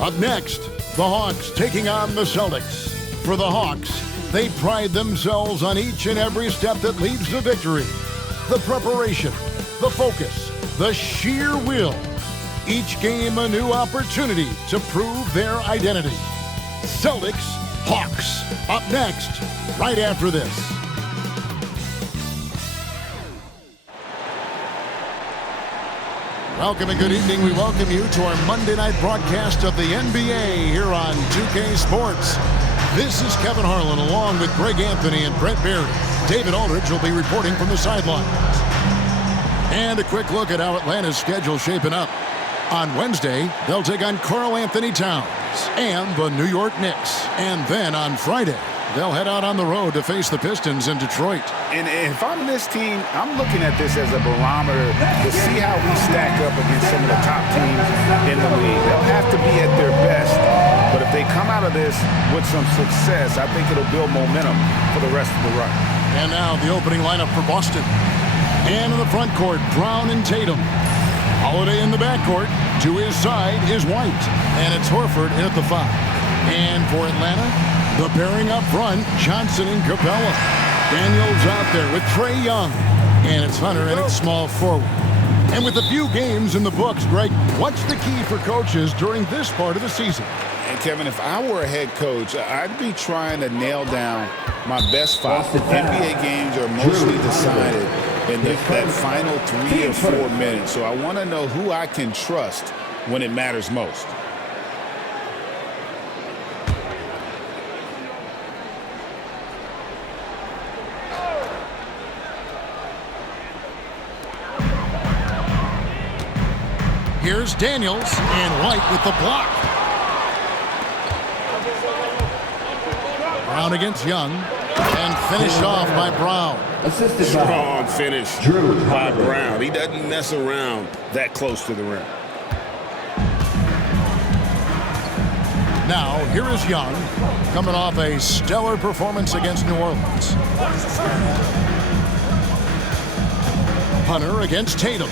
Up next, the Hawks taking on the Celtics. For the Hawks, they pride themselves on each and every step that leads to victory. The preparation, the focus, the sheer will. Each game a new opportunity to prove their identity. Celtics, Hawks, up next, right after this. Welcome and good evening. We welcome you to our Monday night broadcast of the NBA here on 2K Sports. This is Kevin Harlan along with Greg Anthony and Brent Barry. David Aldridge will be reporting from the sidelines. And a quick look at how Atlanta's schedule shaping up. On Wednesday, they'll take on Karl Anthony Towns and the New York Knicks. And then on Friday, they'll head out on the road to face the Pistons in Detroit. And if I'm this team, I'm looking at this as a barometer to see how we stack up against some of the top teams in the league. They'll have to be at their best, but if they come out of this with some success, I think it'll build momentum for the rest of the run. And now the opening lineup for Boston. And in the front court, Brown and Tatum. Holiday in the backcourt. To his side is White. And it's Horford in at the 5. And for Atlanta, the pairing up front, Johnson and Capella. Daniels out there with Trae Young. And it's Hunter and it's small forward. And with a few games in the books, Greg, what's the key for coaches during this part of the season? And Kevin, if I were a head coach, I'd be trying to nail down my best 5. NBA games are mostly decided in that final 3 or 4 minutes. So I want to know who I can trust when it matters most. Here's Daniels and White with the block. Brown against Young and finished off by Brown. Strong finish by Brown. He doesn't mess around that close to the rim. Now, here is Young, coming off a stellar performance against New Orleans. Hunter against Tatum.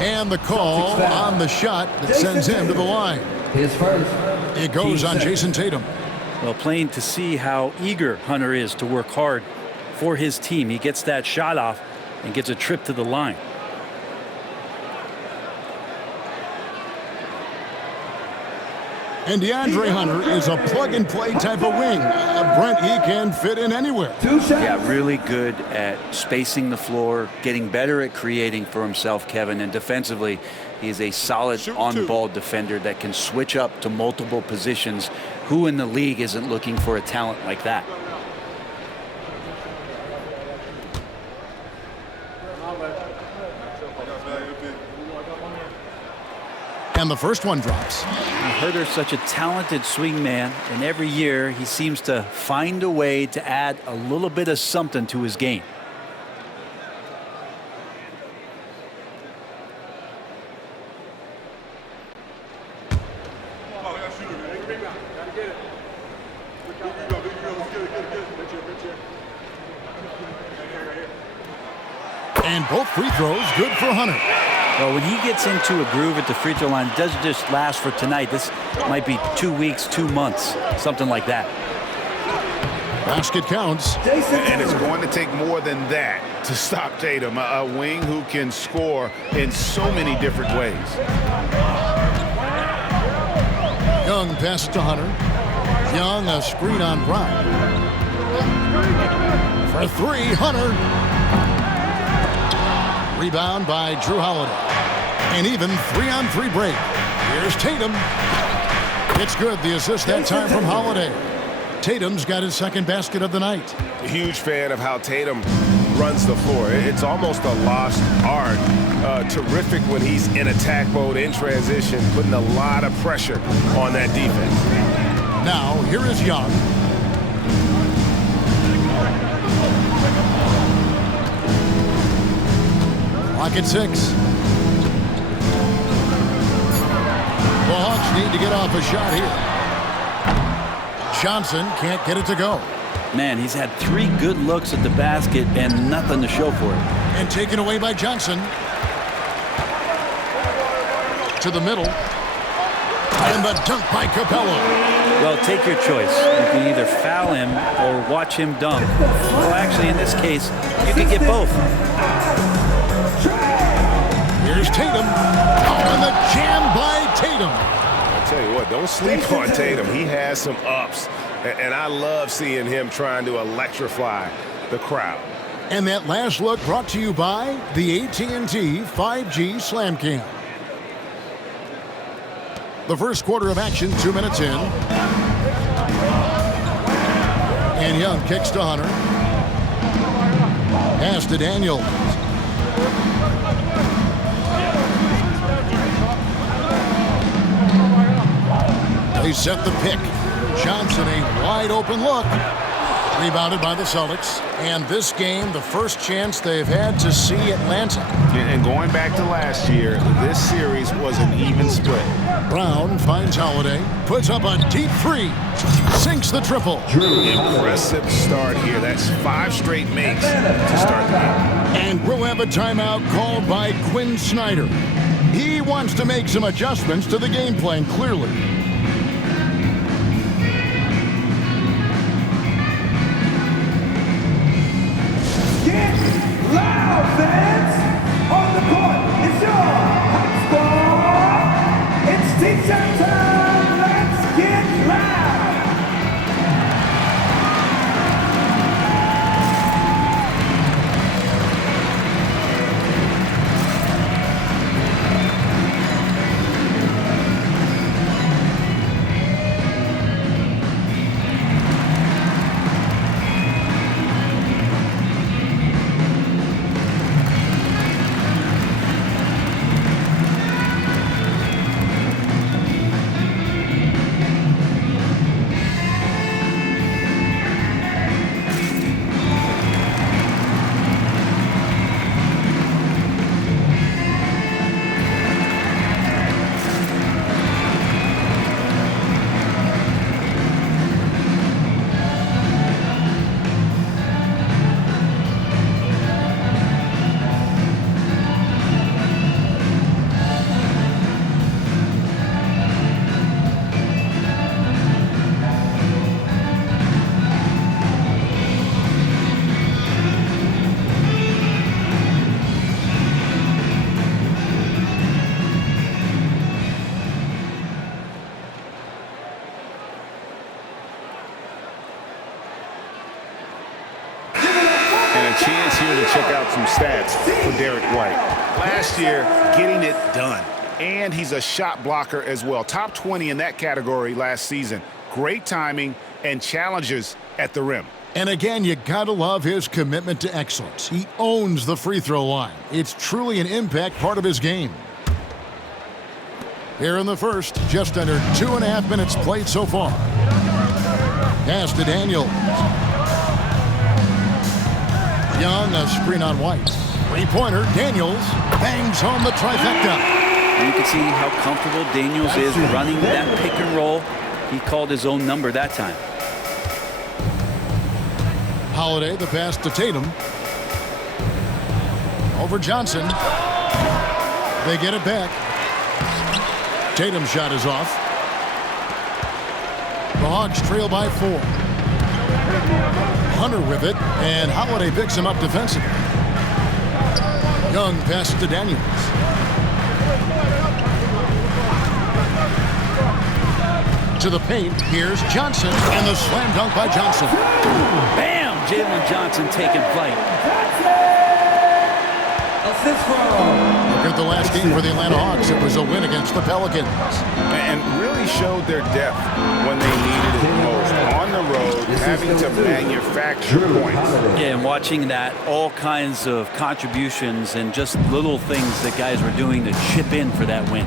And the call on the shot that sends him to the line. His first. It goes on Jason Tatum. Well, plain to see how eager Hunter is to work hard for his team. He gets that shot off and gets a trip to the line. And DeAndre Hunter is a plug-and-play type of wing. Brent, he can fit in anywhere. Yeah, really good at spacing the floor, getting better at creating for himself, Kevin. And defensively, he is a solid on-ball defender that can switch up to multiple positions. Who in the league isn't looking for a talent like that? And the first one drops. Herter's such a talented swing man, and every year he seems to find a way to add a little bit of something to his game. And both free throws good for Hunter. Well, when he gets into a groove at the free throw line, it doesn't just last for tonight. This might be 2 weeks, 2 months, something like that. Basket counts. And it's going to take more than that to stop Tatum, a wing who can score in so many different ways. Young passes to Hunter. Young, a screen on Brown. For 3, Hunter. Rebound by Jrue Holiday. And even 3-on-3 break. Here's Tatum. It's good. The assist that time from Holiday. Tatum's got his second basket of the night. A huge fan of how Tatum runs the floor. It's almost a lost art. Terrific when he's in attack mode, in transition, putting a lot of pressure on that defense. Now, here is Young. Clock at 6. The Hawks need to get off a shot here. Johnson can't get it to go. Man, he's had 3 good looks at the basket and nothing to show for it. And taken away by Johnson. To the middle. And the dunk by Capella. Well, take your choice. You can either foul him or watch him dunk. Well, actually, in this case, you can get both. Here's Tatum. Oh, and the jam by Tatum. I tell you what, don't sleep on Tatum. He has some ups, and I love seeing him trying to electrify the crowd. And that last look brought to you by the AT&T 5G Slam Cam. The first quarter of action, 2 minutes in. And Young kicks to Hunter. Pass to Daniels. They set the pick. Johnson, a wide open look. Rebounded by the Celtics. And this game, the first chance they've had to see Atlanta. And going back to last year, this series was an even split. Brown finds Holiday. Puts up a deep three. Sinks the triple. Impressive start here. That's 5 straight makes to start the game. And we'll have a timeout called by Quinn Snyder. He wants to make some adjustments to the game plan, clearly. Loud fans on the court. It's your hot squad. It's t-shirt time. Let's get loud. Chance here to check out some stats for Derek White. Last year, getting it done. And he's a shot blocker as well. Top 20 in that category last season. Great timing and challenges at the rim. And again, you gotta love his commitment to excellence. He owns the free throw line. It's truly an impact part of his game. Here in the first, just under 2.5 minutes played so far. Pass to Daniels. Young, a screen on White. Three-pointer, Daniels bangs home the trifecta. You can see how comfortable Daniels is running that pick and roll. He called his own number that time. Holiday, the pass to Tatum. Over Johnson. They get it back. Tatum's shot is off. The Hawks trail by 4. Hunter with it, and Holiday picks him up defensively. Young passes to Daniels. To the paint, here's Johnson, and the slam dunk by Johnson. Bam! Jalen Johnson taking flight. Look at the last game for the Atlanta Hawks. It was a win against the Pelicans. And really showed their depth when they needed it most. On the road, having to manufacture points. Yeah, and watching that, all kinds of contributions and just little things that guys were doing to chip in for that win.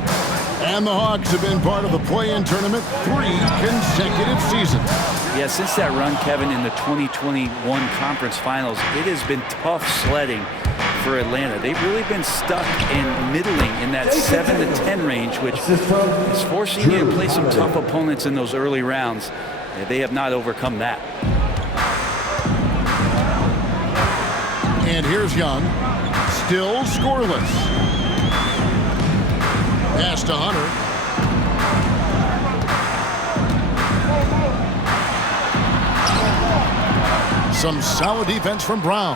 And the Hawks have been part of the play-in tournament 3 consecutive seasons. Yeah, since that run, Kevin, in the 2021 Conference Finals, it has been tough sledding for Atlanta. They've really been stuck in middling in that 7 to 10 range, which is forcing you to play some tough opponents in those early rounds. They have not overcome that. And here's Young, still scoreless. Pass to Hunter. Some solid defense from Brown.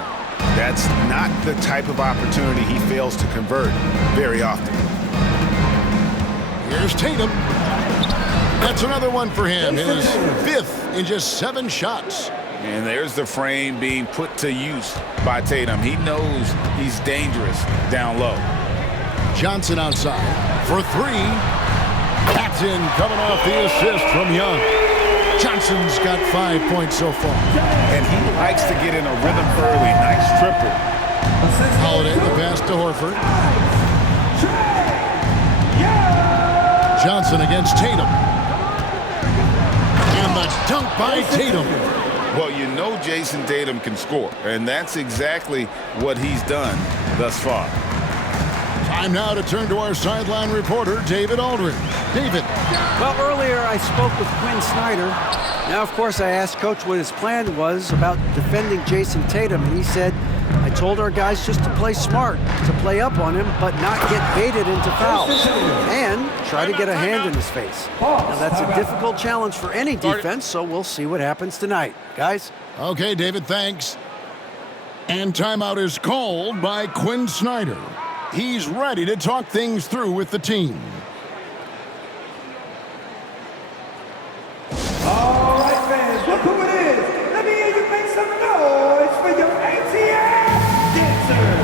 That's not the type of opportunity he fails to convert very often. Here's Tatum. That's another one for him. His 5th in just 7 shots. And there's the frame being put to use by Tatum. He knows he's dangerous down low. Johnson outside for 3. That's in, coming off the assist from Young. Johnson's got 5 points so far. And he likes to get in a rhythm early. Nice triple. Holiday, the pass to Horford. Johnson against Tatum. And the dunk by Tatum. Well, you know Jason Tatum can score, and that's exactly what he's done thus far. Time now to turn to our sideline reporter, David Aldridge. David. Well, earlier I spoke with Quinn Snyder. Now, of course, I asked Coach what his plan was about defending Jason Tatum, and he said, I told our guys just to play smart, to play up on him, but not get baited into fouls, and try to get a hand in his face. Now, that's a difficult challenge for any defense, so we'll see what happens tonight. Guys? Okay, David, thanks. And timeout is called by Quinn Snyder. He's ready to talk things through with the team. All right, fans, look who it is. Let me hear you make some noise for your ATL dancer.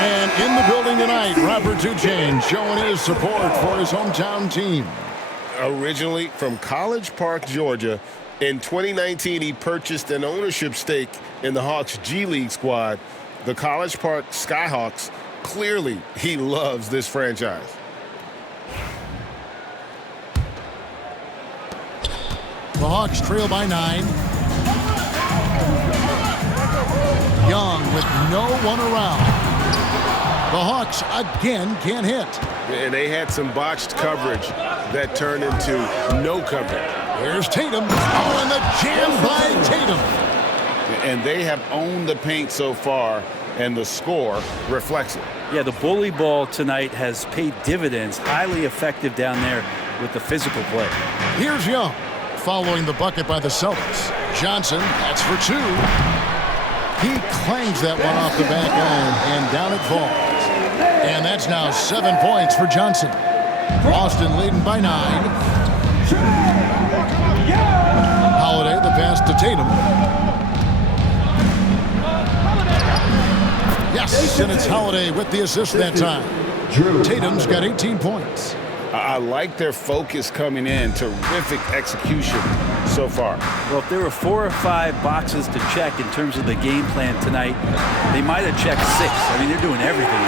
And in the building tonight, Robert Duchesne showing his support for his hometown team. Originally from College Park, Georgia, in 2019 he purchased an ownership stake in the Hawks G League squad, the College Park Skyhawks. Clearly, he loves this franchise. The Hawks trail by 9. Young with no one around. The Hawks again can't hit. And they had some botched coverage that turned into no coverage. Here's Tatum. Oh, and the jam by Tatum. And they have owned the paint so far, and the score reflects it. Yeah, the bully ball tonight has paid dividends. Highly effective down there with the physical play. Here's Young following the bucket by the Celtics. Johnson, that's for 2. He clangs that one off the back iron, and down it falls. And that's now 7 points for Johnson. Boston leading by 9. Holiday, the pass to Tatum. Yes, and it's Holiday with the assist that time. Tatum's got 18 points. I like their focus coming in. Terrific execution so far. Well, if there were 4 or 5 boxes to check in terms of the game plan tonight, they might have checked 6. I mean, they're doing everything.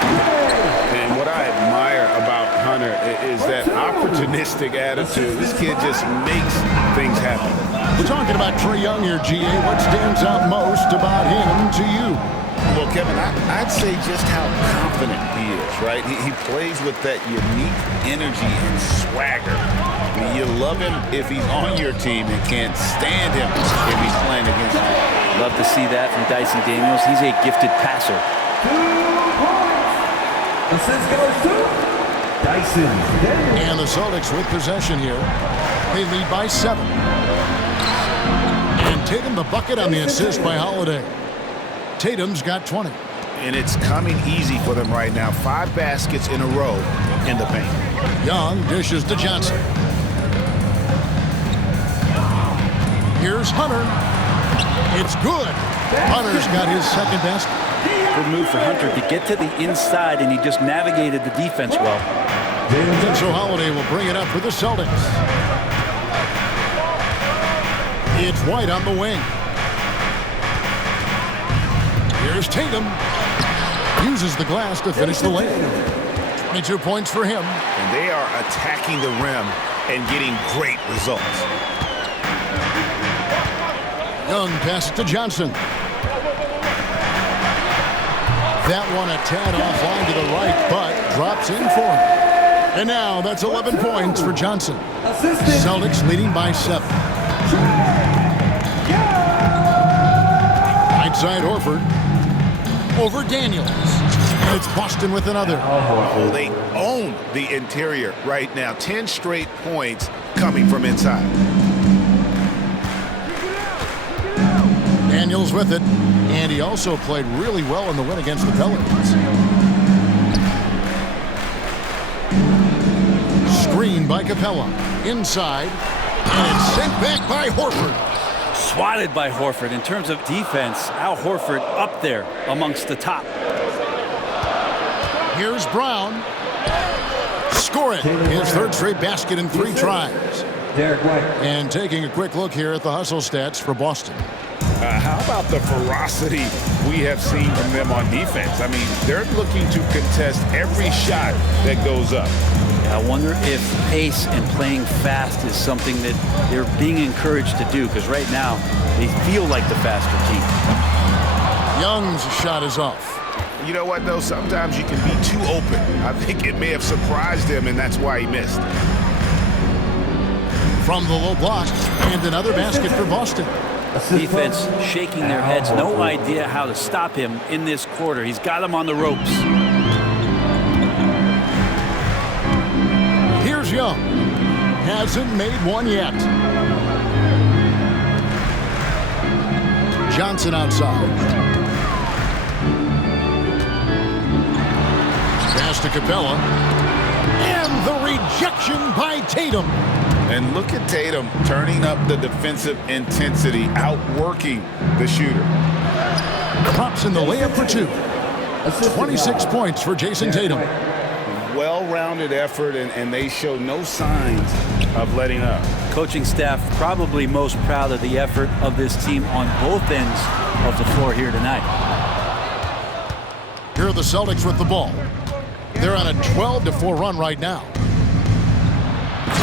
And what I admire about Hunter is that opportunistic attitude. This kid just makes things happen. We're talking about Trae Young here, GA. What stands out most about him to you? Well, Kevin, I'd say just how confident he is, right? He plays with that unique energy and swagger. I mean, you love him if he's on your team and can't stand him if he's playing against you. Love to see that from Dyson Daniels. He's a gifted passer. 2 points. Assist goes to Dyson. And the Celtics with possession here. They lead by 7. And Tatum the bucket on the assist by Holiday. Tatum's got 20. And it's coming easy for them right now. 5 baskets in a row in the paint. Young dishes to Johnson. Here's Hunter. It's good. Hunter's got his second basket. Good move for Hunter to get to the inside, and he just navigated the defense well. And so Holiday will bring it up for the Celtics. It's White on the wing. Here's Tatum. Uses the glass to finish the lane. 22 points for him. And they are attacking the rim and getting great results. Young passes to Johnson. That one a tad offline to the right, but drops in for him. And now that's 11 points for Johnson. Celtics leading by 7. Right side Horford. Over Daniels. And it's Boston with another. Oh, they own the interior right now. 10 straight points coming from inside. Daniels with it. And he also played really well in the win against the Pelicans. Screen by Capella. Inside. And it's sent back by Horford. Swatted by Horford. In terms of defense, Al Horford up there amongst the top. Here's Brown. Score it. His third straight basket in 3 tries. And taking a quick look here at the hustle stats for Boston. How about the ferocity we have seen from them on defense? I mean, they're looking to contest every shot that goes up. I wonder if pace and playing fast is something that they're being encouraged to do, because right now they feel like the faster team. Young's shot is off. You know what, though? Sometimes you can be too open. I think it may have surprised him, and that's why he missed. From the low block, and another basket for Boston. Defense shaking their heads. No idea how to stop him in this quarter. He's got him on the ropes. Here's Young. Hasn't made one yet. Johnson outside. Pass to Capella. And the rejection by Tatum. And look at Tatum turning up the defensive intensity, outworking the shooter. Pops in the layup for 2. 26 points for Jason Tatum. Well-rounded effort, and they show no signs of letting up. Coaching staff probably most proud of the effort of this team on both ends of the floor here tonight. Here are the Celtics with the ball. They're on a 12-4 run right now.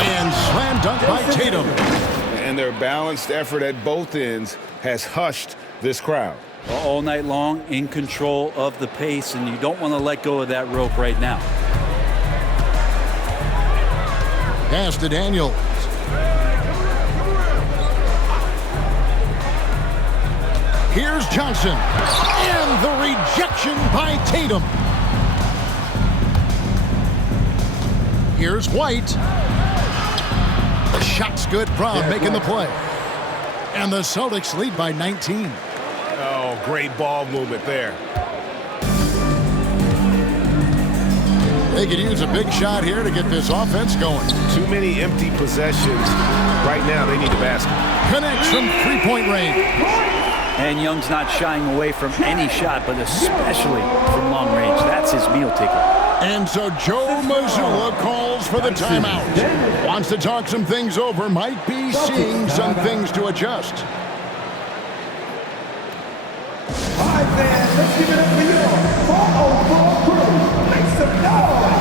And slam dunk by Tatum. And their balanced effort at both ends has hushed this crowd. All night long, in control of the pace, and you don't want to let go of that rope right now. Pass to Daniels. Here's Johnson. And the rejection by Tatum. Here's White. The shot's good. Brown making the play. And the Celtics lead by 19. Oh, great ball movement there. They could use a big shot here to get this offense going. Too many empty possessions. Right now, they need a basket. Connects from three-point range. And Young's not shying away from any shot, but especially from long range. That's his meal ticket. And so Joe Mazzulla calls for the timeout. Wants to talk some things over. Might be seeing some things to adjust. All right, fans, let's give it up for you. 404 crew. Make some noise.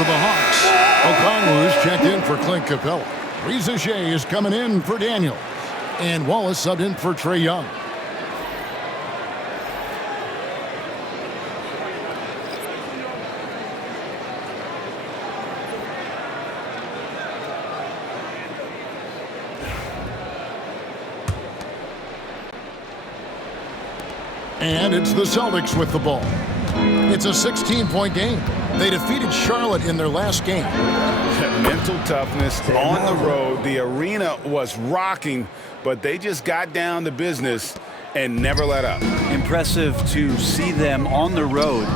for the Hawks. Okongwu's checked in for Clint Capella. Reza Shea is coming in for Daniels. And Wallace subbed in for Trae Young. And it's the Celtics with the ball. It's a 16-point game. They defeated Charlotte in their last game. Mental toughness on the road. The arena was rocking, but they just got down to business and never let up. Impressive to see them on the road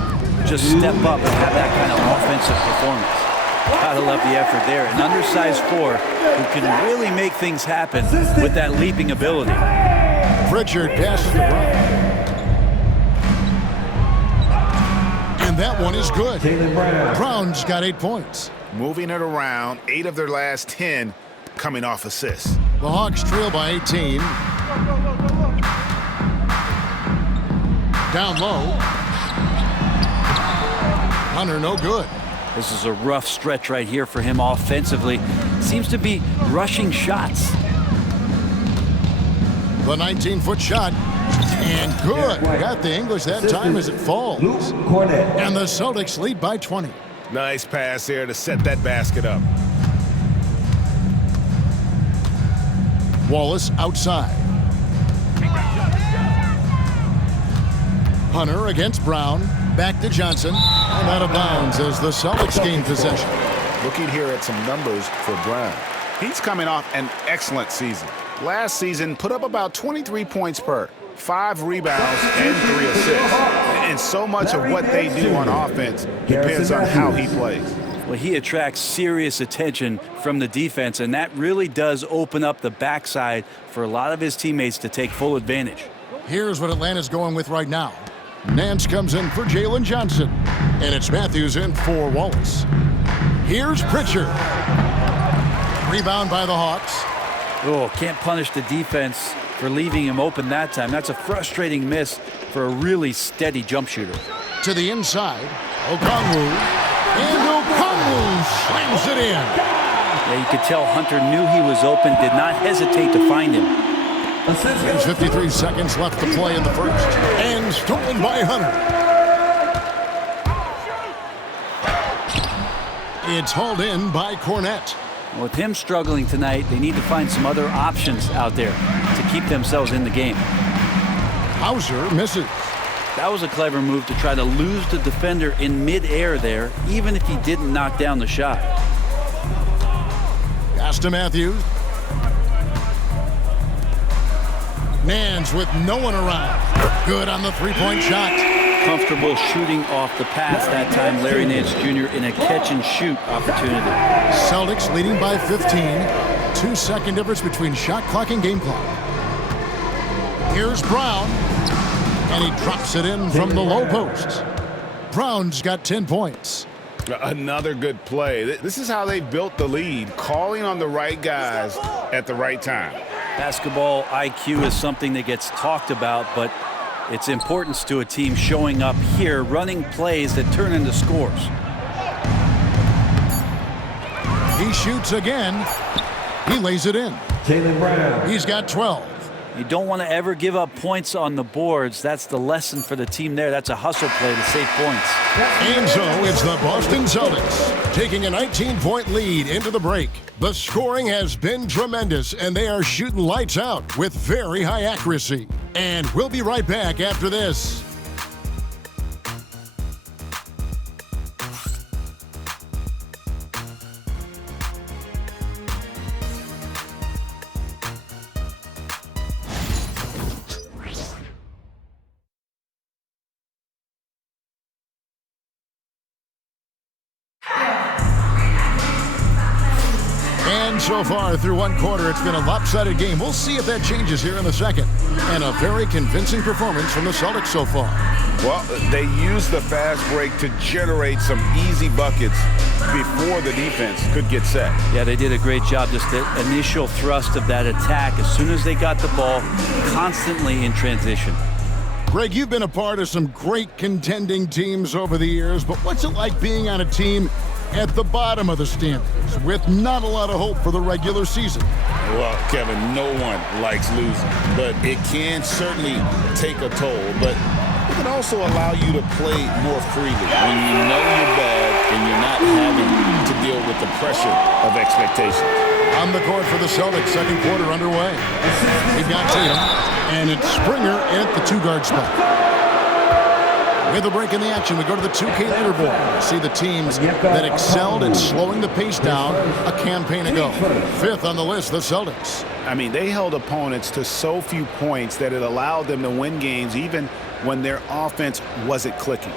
just step up and have that kind of offensive performance. Gotta love the effort there. An undersized four who can really make things happen with that leaping ability. Pritchard passes to Brown. And that one is good. Brown's got 8 points. Moving it around, 8 of their last 10 coming off assists. The Hawks trail by 18. Down low. Hunter, no good. This is a rough stretch right here for him offensively. Seems to be rushing shots. The 19-foot shot. And good. Got the English that time as it falls. And the Celtics lead by 20. Nice pass there to set that basket up. Wallace outside. Hunter against Brown. Back to Johnson. And out of bounds as the Celtics gain possession. Looking here at some numbers for Brown. He's coming off an excellent season. Last season, put up about 23 points per, 5 rebounds, and 3 assists. And so much of what they do on offense depends on how he plays. Well, he attracts serious attention from the defense, and that really does open up the backside for a lot of his teammates to take full advantage. Here's what Atlanta's going with right now. Nance comes in for Jalen Johnson, and it's Matthews in for Wallace. Here's Pritchard. Rebound by the Hawks. Oh, can't punish the defense for leaving him open that time. That's a frustrating miss for a really steady jump shooter. To the inside, Okongwu. And Okongwu slams it in. Yeah, you could tell Hunter knew he was open, did not hesitate to find him. There's 53 seconds left to play in the first. And stolen by Hunter. It's hauled in by Cornette. With him struggling tonight, they need to find some other options out there to keep themselves in the game. Hauser misses. That was a clever move to try to lose the defender in midair there, even if he didn't knock down the shot. Pass to Matthews. Nance with no one around. Good on the three-point shot. Comfortable shooting off the pass that time. Larry Nance Jr. in a catch-and-shoot opportunity. Celtics leading by 15. 2-second difference between shot clock and game clock. Here's Brown. And he drops it in from the low post. Brown's got 10 points. Another good play. This is how they built the lead, calling on the right guys at the right time. Basketball IQ is something that gets talked about, but its importance to a team showing up here, running plays that turn into scores. He shoots again. He lays it in. Jaylen Brown. He's got 12. You don't want to ever give up points on the boards. That's the lesson for the team there. That's a hustle play to save points. And so it's the Boston Celtics taking a 19-point lead into the break. The scoring has been tremendous, and they are shooting lights out with very high accuracy. And we'll be right back after this. And so far through one quarter, it's been a lopsided game. We'll see if that changes here in the second. And a very convincing performance from the Celtics so far. Well, they used the fast break to generate some easy buckets before the defense could get set. Yeah, they did a great job. Just the initial thrust of that attack, as soon as they got the ball, constantly in transition. Greg, you've been a part of some great contending teams over the years, but what's it like being on a team at the bottom of the standings with not a lot of hope for the regular season. Well, Kevin, no one likes losing, but it can certainly take a toll. But it can also allow you to play more freely when you know you're bad and you're not having to deal with the pressure of expectations. On the court for the Celtics, second quarter underway. We've got Tatum, and it's Springer at the two-guard spot. With a break in the action, we go to the 2K leaderboard. See the teams that excelled at slowing the pace down a campaign ago. Fifth on the list, the Celtics. I mean, they held opponents to so few points that it allowed them to win games even when their offense wasn't clicking.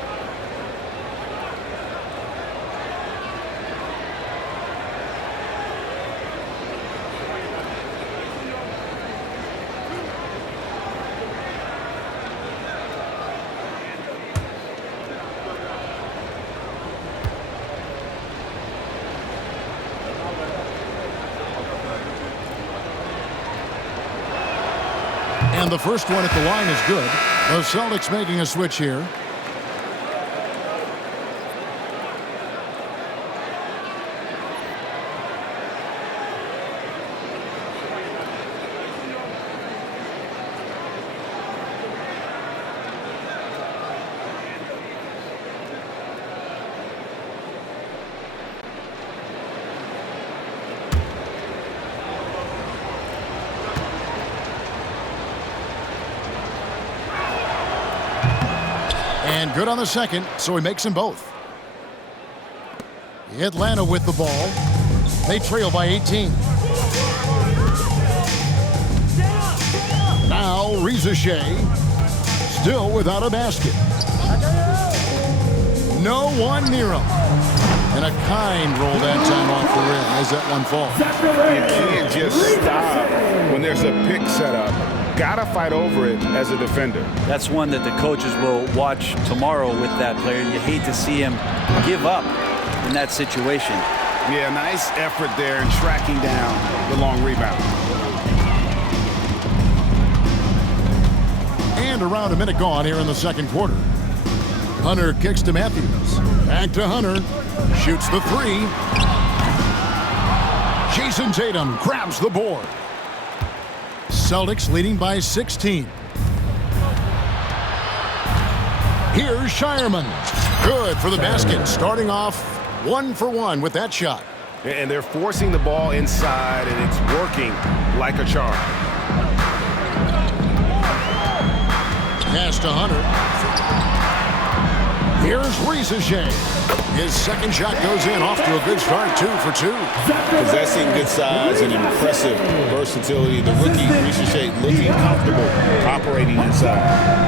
And the first one at the line is good. The Celtics making a switch here. And good on the second, so he makes them both. Atlanta with the ball. They trail by 18. Now Reza Shea, still without a basket. No one near him. And a kind roll that time off the rim as that one falls. You can't just stop when there's a pick set up. Gotta fight over it as a defender. That's one that the coaches will watch tomorrow with that player. You hate to see him give up in that situation. Yeah, nice effort there in tracking down the long rebound. And around a minute gone here in the second quarter. Hunter kicks to Matthews. Back to Hunter. Shoots the three. Jason Tatum grabs the board. Celtics leading by 16. Here's Shireman. Good for the basket. Starting off 1 for 1 with that shot. And they're forcing the ball inside, and it's working like a charm. Pass to Hunter. Here's Reza Shea. His second shot goes in, off to a good start, 2 for 2. Possessing good size and impressive versatility. The rookie, Reza Shea, looking comfortable operating inside.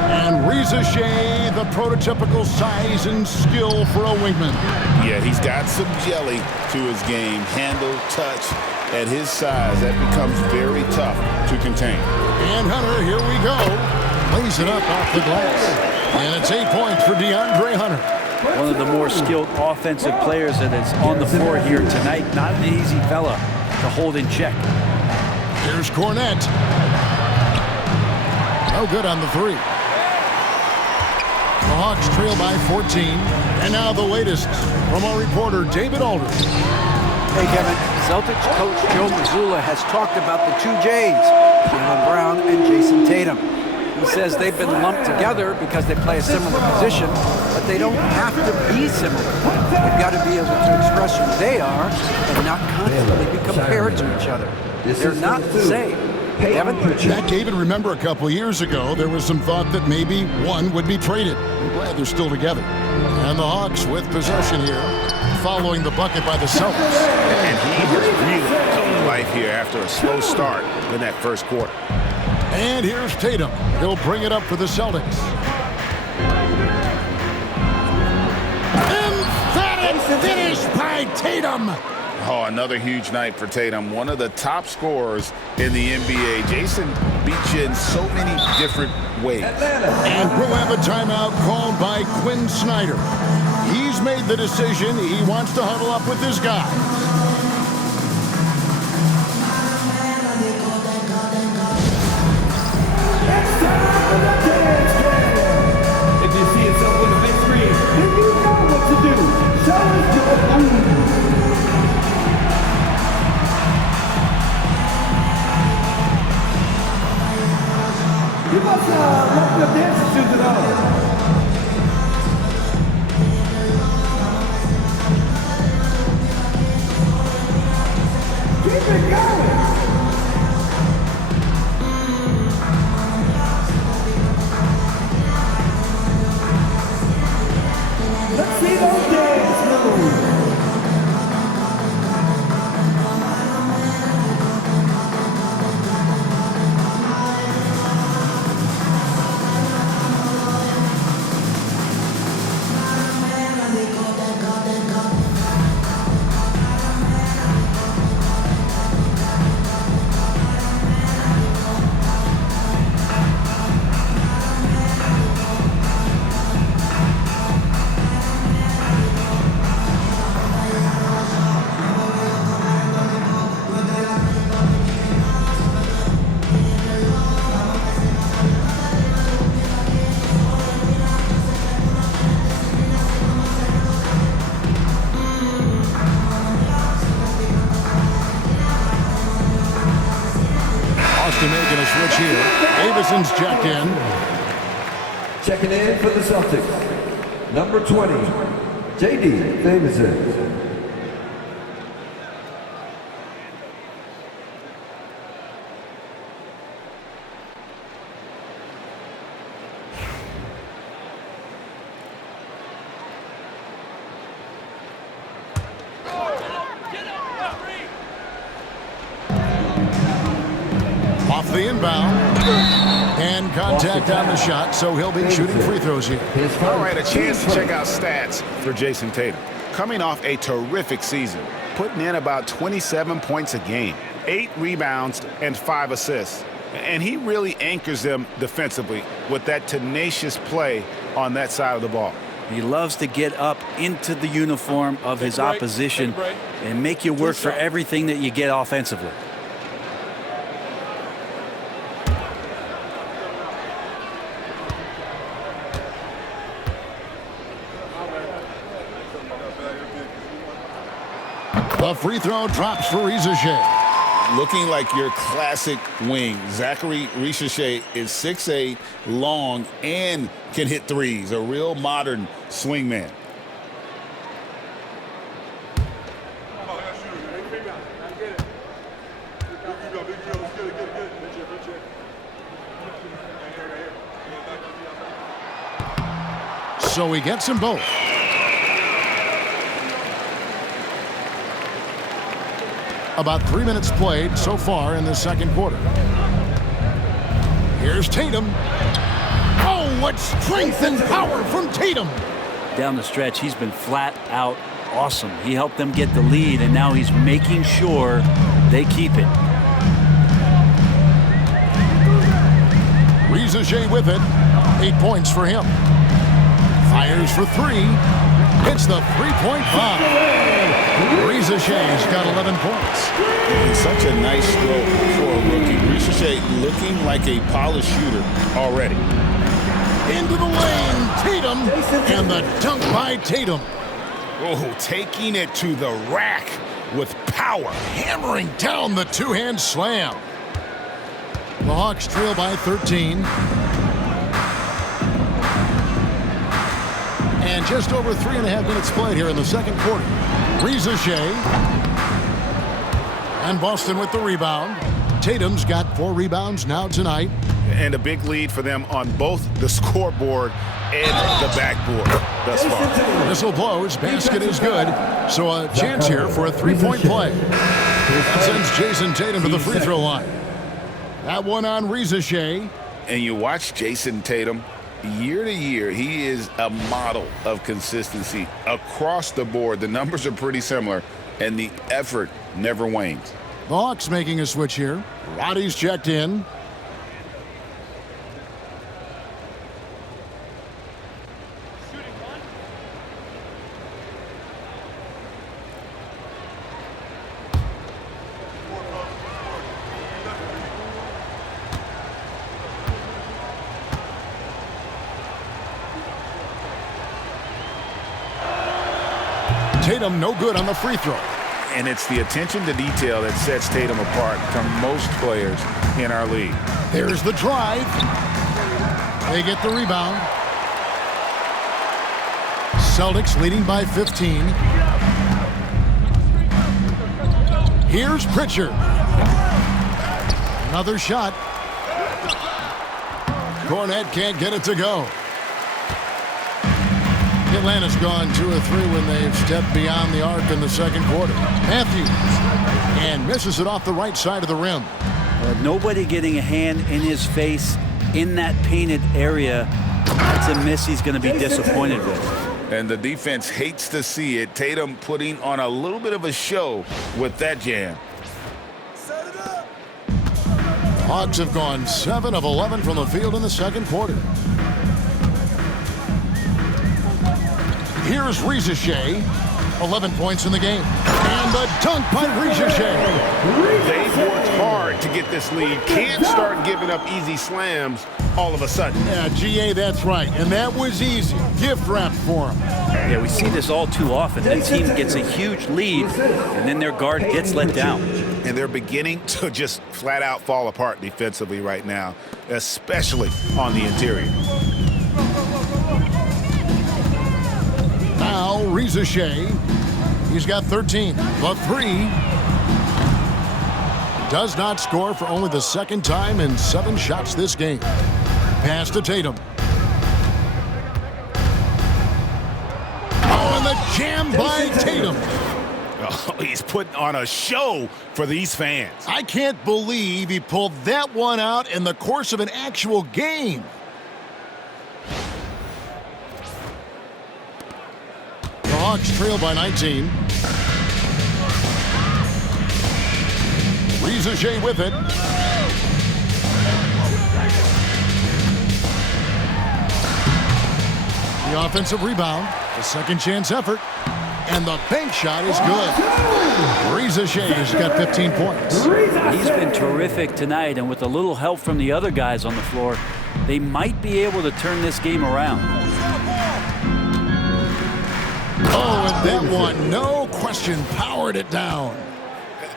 And Reza Shea, the prototypical size and skill for a wingman. Yeah, he's got some jelly to his game. Handle, touch. At his size, that becomes very tough to contain. And Hunter, here we go. Lays it up off the glass. And it's 8 points for DeAndre Hunter. One of the more skilled offensive players that is on the floor here tonight. Not an easy fella to hold in check. Here's Cornette. No good on the three. The Hawks trail by 14. And now the latest from our reporter, David Aldridge. Hey, Kevin. Celtics coach Joe Mazzulla has talked about the two J's, Jaylen Brown and Jason Tatum. He says they've been lumped together because they play a similar position, but they don't have to be similar. They've got to be able to express who they are and not constantly be compared to each other. They're not the same. Kevin? Jack, David, remember a couple of years ago, there was some thought that maybe one would be traded. I'm glad they're still together. And the Hawks with possession here, following the bucket by the Celtics. And he has really come to life here after a slow start in that first quarter. And here's Tatum. He'll bring it up for the Celtics. Emphatic finish by Tatum. Oh, another huge night for Tatum. One of the top scorers in the NBA. Jason beat you in so many different ways. And we'll have a timeout called by Quinn Snyder. He's made the decision. He wants to huddle up with his guys. If you see yourself on the big screen, then you know what to do. Show us your Checking in for the Celtics, number 20, J.D. Davison. Off the inbound. And contact on the shot, so he'll be shooting free throws here. All right, a chance to check out stats for Jason Tatum. Coming off a terrific season, putting in about 27 points a game, 8 rebounds, and 5 assists. And he really anchors them defensively with that tenacious play on that side of the ball. He loves to get up into the uniform of his opposition and make you work for everything that you get offensively. The free throw drops for Rizachet. Looking like your classic wing. Zachary Rizachet is 6'8", long, and can hit threes. A real modern swingman. So he gets them both. About 3 minutes played so far in the second quarter. Here's Tatum. Oh, what strength and power from Tatum. Down the stretch, he's been flat out awesome. He helped them get the lead, and now he's making sure they keep it. Rizachet with it. 8 points for him. Fires for 3. Hits the three-point bomb. Rizachet's got 11 points. And such a nice stroke for a rookie. Rizachet looking like a polished shooter already. Into the lane, Tatum, and the dunk by Tatum. Oh, taking it to the rack with power. Hammering down the two-hand slam. The Hawks trail by 13. And just over 3.5 minutes played here in the second quarter. Rizachet. And Boston with the rebound. Tatum's got 4 rebounds now tonight. And a big lead for them on both the scoreboard and the backboard thus far. Whistle blows. Basket is good. So a chance here for a 3-point play. That sends Jason Tatum to the free throw line. That one on Rizachet. And you watch Jason Tatum. Year to year, he is a model of consistency across the board. The numbers are pretty similar, and the effort never wanes. The Hawks making a switch here. Roddy's checked in. Tatum no good on the free throw. And it's the attention to detail that sets Tatum apart from most players in our league. There's the drive. They get the rebound. Celtics leading by 15. Here's Pritchard. Another shot. Cornette can't get it to go. Atlanta's gone 2 of 3 when they've stepped beyond the arc in the second quarter. Matthews and misses it off the right side of the rim. Nobody getting a hand in his face in that painted area. That's a miss he's going to be disappointed with. And the defense hates to see it. Tatum putting on a little bit of a show with that jam. Hawks have gone 7 of 11 from the field in the second quarter. Here's Rizachet, 11 points in the game. And the dunk by Rizachet. They've worked hard to get this lead. Can't start giving up easy slams all of a sudden. Yeah, GA, that's right. And that was easy. Gift wrap for him. Yeah, we see this all too often. The team gets a huge lead, and then their guard gets let down. And they're beginning to just flat out fall apart defensively right now, especially on the interior. Shea. He's got 13. The three. Does not score for only the second time in 7 shots this game. Pass to Tatum. Oh, and the jam by Tatum. Oh, he's putting on a show for these fans. I can't believe he pulled that one out in the course of an actual game. The Hawks trail by 19. Shea with it. The offensive rebound. The second chance effort. And the bank shot is good. Shea has got 15 points. He's been terrific tonight, and with a little help from the other guys on the floor, they might be able to turn this game around. Oh, and that one, no question, powered it down.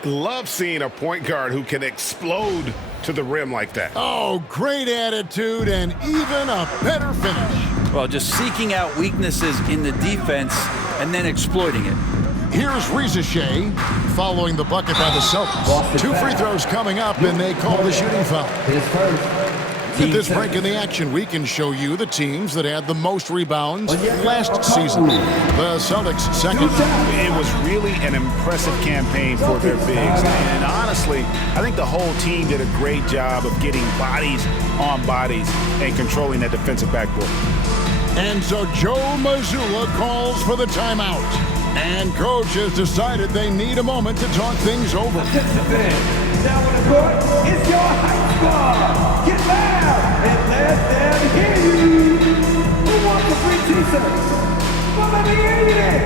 Love seeing a point guard who can explode to the rim like that. Oh, great attitude and even a better finish. Well, just seeking out weaknesses in the defense and then exploiting it. Here's Shea following the bucket by the Celtics. 2 free throws coming up, and they call the shooting foul. At this break in the action, we can show you the teams that had the most rebounds last season. The Celtics second. It was really an impressive campaign for their bigs. And honestly, I think the whole team did a great job of getting bodies on bodies and controlling that defensive backboard. And so Joe Mazzulla calls for the timeout. And coach has decided they need a moment to talk things over. Now on the court, it's your hype squad. Get loud and let them hear you. Who wants a free t-shirt? Well, let me hear you then.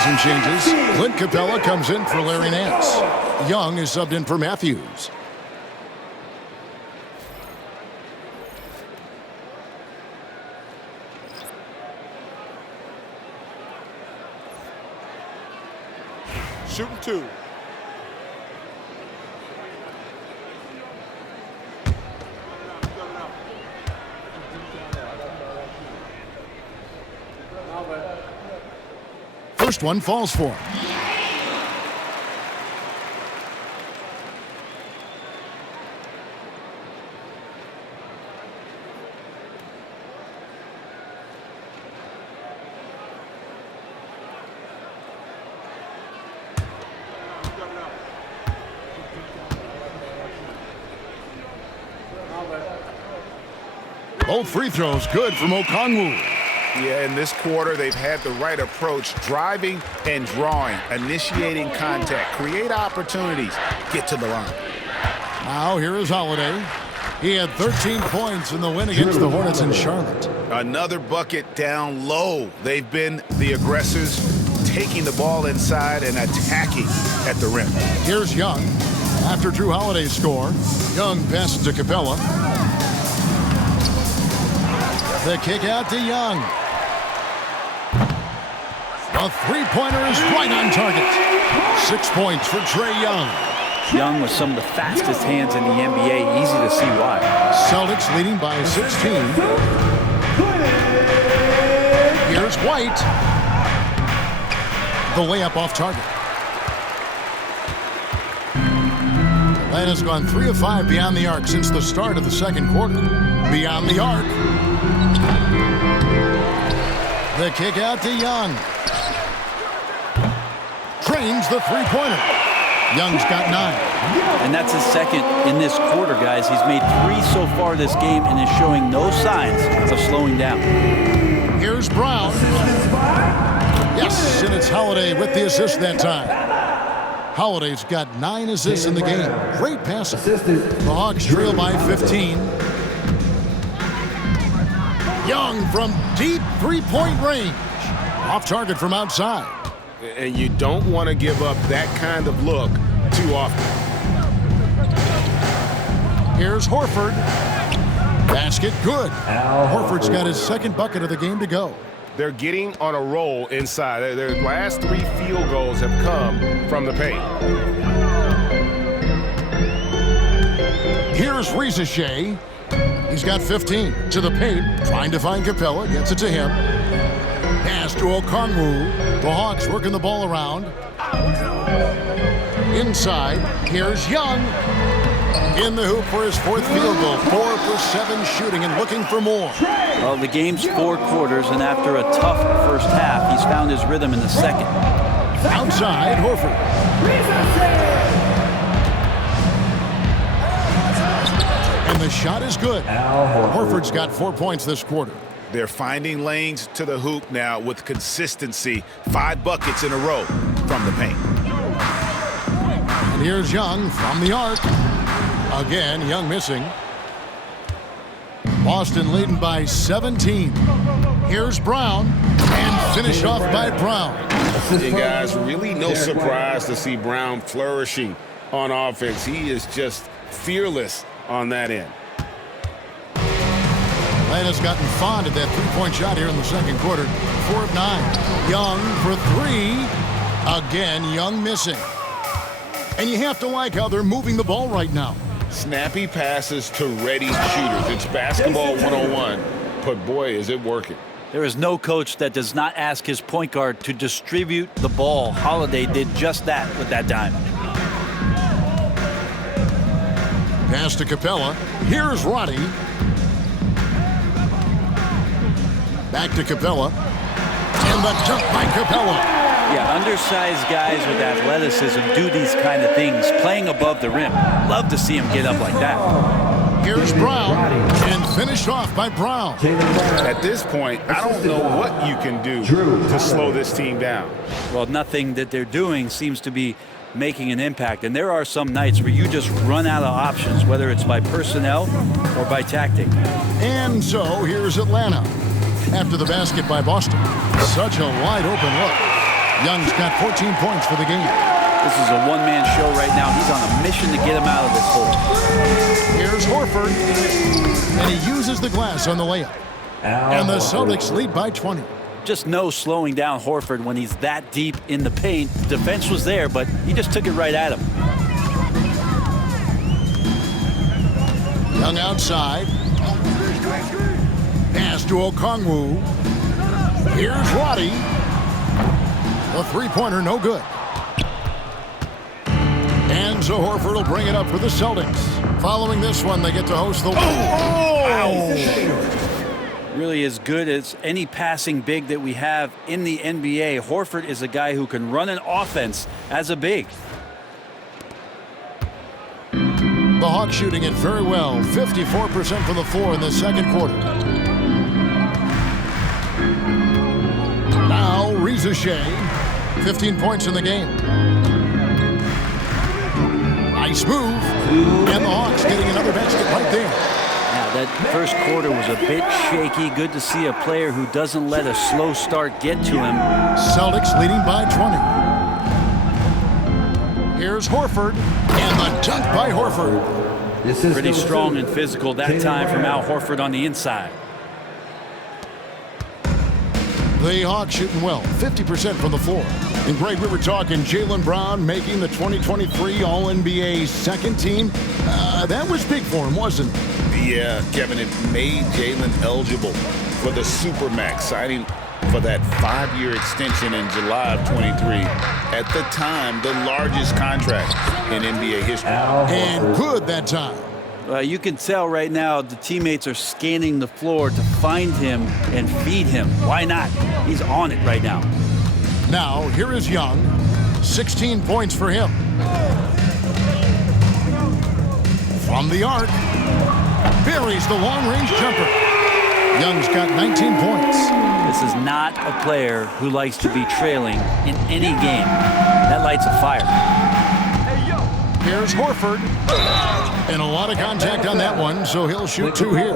Some changes. Clint Capella comes in for Larry Nance. Young is subbed in for Matthews. Shooting 2. First one falls for him. Both free throws good from Okongwu. Yeah, in this quarter, they've had the right approach, driving and drawing, initiating contact, create opportunities, get to the line. Now here is Holiday. He had 13 points in the win against the Hornets in Charlotte. Another bucket down low. They've been the aggressors, taking the ball inside and attacking at the rim. Here's Young. After Jrue Holiday's score, Young passes to Capella. The kick out to Young. A three-pointer is right on target. 6 points for Trae Young. Young with some of the fastest hands in the NBA. Easy to see why. Celtics leading by 16. Here's White. The layup off target. Atlanta's gone 3 of 5 beyond the arc since the start of the second quarter. Beyond the arc. The kick out to Young. Trains the three-pointer. Young's got 9. And that's his second in this quarter, guys. He's made 3 so far this game and is showing no signs of slowing down. Here's Brown. Yes, and it's Holiday with the assist that time. Holiday's got 9 assists in the game. Great passing. The Hawks trail by 15. Young from deep three-point range. Off target from outside. And you don't want to give up that kind of look too often. Here's Horford. Basket good. Horford's got his second bucket of the game to go. They're getting on a roll inside. Their last 3 field goals have come from the paint. Here's Rizachet. He's got 15 to the paint, trying to find Capella, gets it to him. Pass to Okongwu. The Hawks working the ball around. Inside, here's Young. In the hoop for his 4th field goal. 4 for 7 shooting and looking for more. Well, the game's 4 quarters, and after a tough first half, he's found his rhythm in the second. Outside, Horford. And the shot is good. Horford's got 4 points this quarter. They're finding lanes to the hoop now with consistency. 5 buckets in a row from the paint. And here's Young from the arc. Again, Young missing. Boston leading by 17. Here's Brown. And finished off by Brown. Hey guys, really no surprise to see Brown flourishing on offense. He is just fearless on that end. Atlanta's gotten fond of that three-point shot here in the second quarter. 4 of 9. Young for 3. Again, Young missing. And you have to like how they're moving the ball right now. Snappy passes to ready shooters. It's basketball 101, but boy, is it working. There is no coach that does not ask his point guard to distribute the ball. Holiday did just that with that dime. Pass to Capella. Here's Roddy. Back to Capella. And the dunk by Capella. Yeah, undersized guys with athleticism do these kind of things, playing above the rim. Love to see him get up like that. Here's Brown, and finished off by Brown. At this point, I don't know what you can do to slow this team down. Well, nothing that they're doing seems to be making an impact. And there are some nights where you just run out of options, whether it's by personnel or by tactic. And so here's Atlanta. After the basket by Boston. Such a wide open look. Young's got 14 points for the game. This is a one-man show right now. He's on a mission to get him out of this hole. Here's Horford. And he uses the glass on the layup. And the Celtics lead by 20. Just no slowing down Horford when he's that deep in the paint. The defense was there, but he just took it right at him. Young outside. Pass to Okongwu. Here's Roddy. The three-pointer, no good. And so Horford will bring it up for the Celtics. Following this one, they get to host the... Really as good as any passing big that we have in the NBA. Horford is a guy who can run an offense as a big. The Hawks shooting it very well. 54% from the floor in the second quarter. Now, Rizachet. 15 points in the game. Nice move. And the Hawks getting another basket right there. Now, that first quarter was a bit shaky. Good to see a player who doesn't let a slow start get to him. Celtics leading by 20. Here's Horford. And the dunk by Horford. Pretty strong and physical that time from Al Horford on the inside. The Hawks shooting well, 50% from the floor. And Greg, we were talking Jaylen Brown making the 2023 All-NBA second team. That was big for him, wasn't it? Yeah, Kevin, it made Jaylen eligible for the Supermax, signing for that 5-year extension in July of 23. At the time, the largest contract in NBA history. And good that time. You can tell right now the teammates are scanning the floor to find him and feed him. Why not? He's on it right now. Now, here is Young. 16 points for him. From the arc, buries the long-range jumper. Young's got 19 points. This is not a player who likes to be trailing in any game. That lights a fire. Here's Horford. And a lot of contact on that one, so he'll shoot 2 here.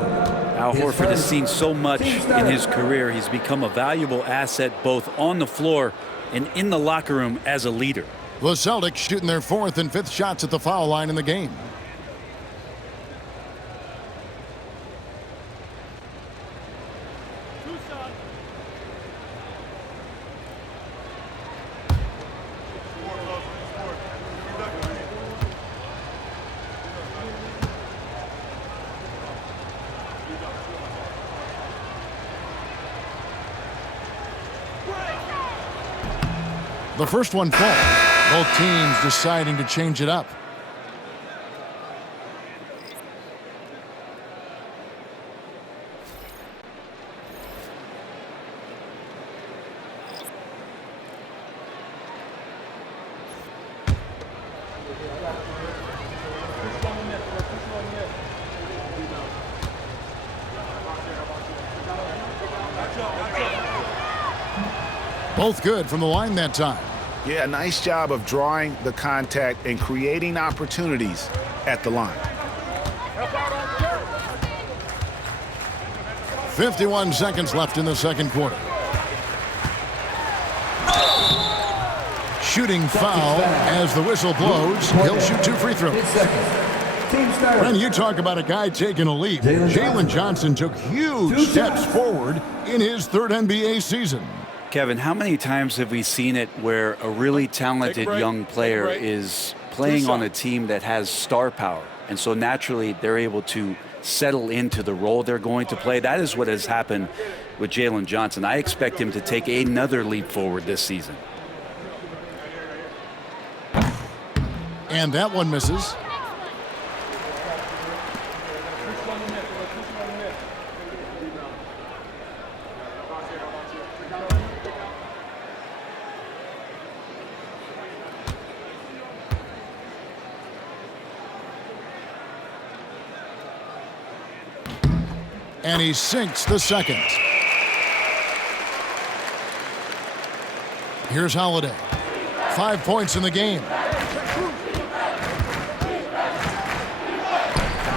Al Horford has seen so much in his career. He's become a valuable asset both on the floor and in the locker room as a leader. The Celtics shooting their 4th and 5th shots at the foul line in the game. The first one falls. Both teams deciding to change it up. Both good from the line that time. Yeah, nice job of drawing the contact and creating opportunities at the line. 51 seconds left in the second quarter. Shooting foul as the whistle blows. He'll shoot 2 free throws. When you talk about a guy taking a leap, Jalen Johnson took huge steps forward in his 3rd NBA season. Kevin, how many times have we seen it where a really talented young player is playing on a team that has star power, and so naturally they're able to settle into the role they're going to play? That is what has happened with Jalen Johnson. I expect him to take another leap forward this season. And that one misses. And he sinks the second. Here's Holiday. 5 points in the game.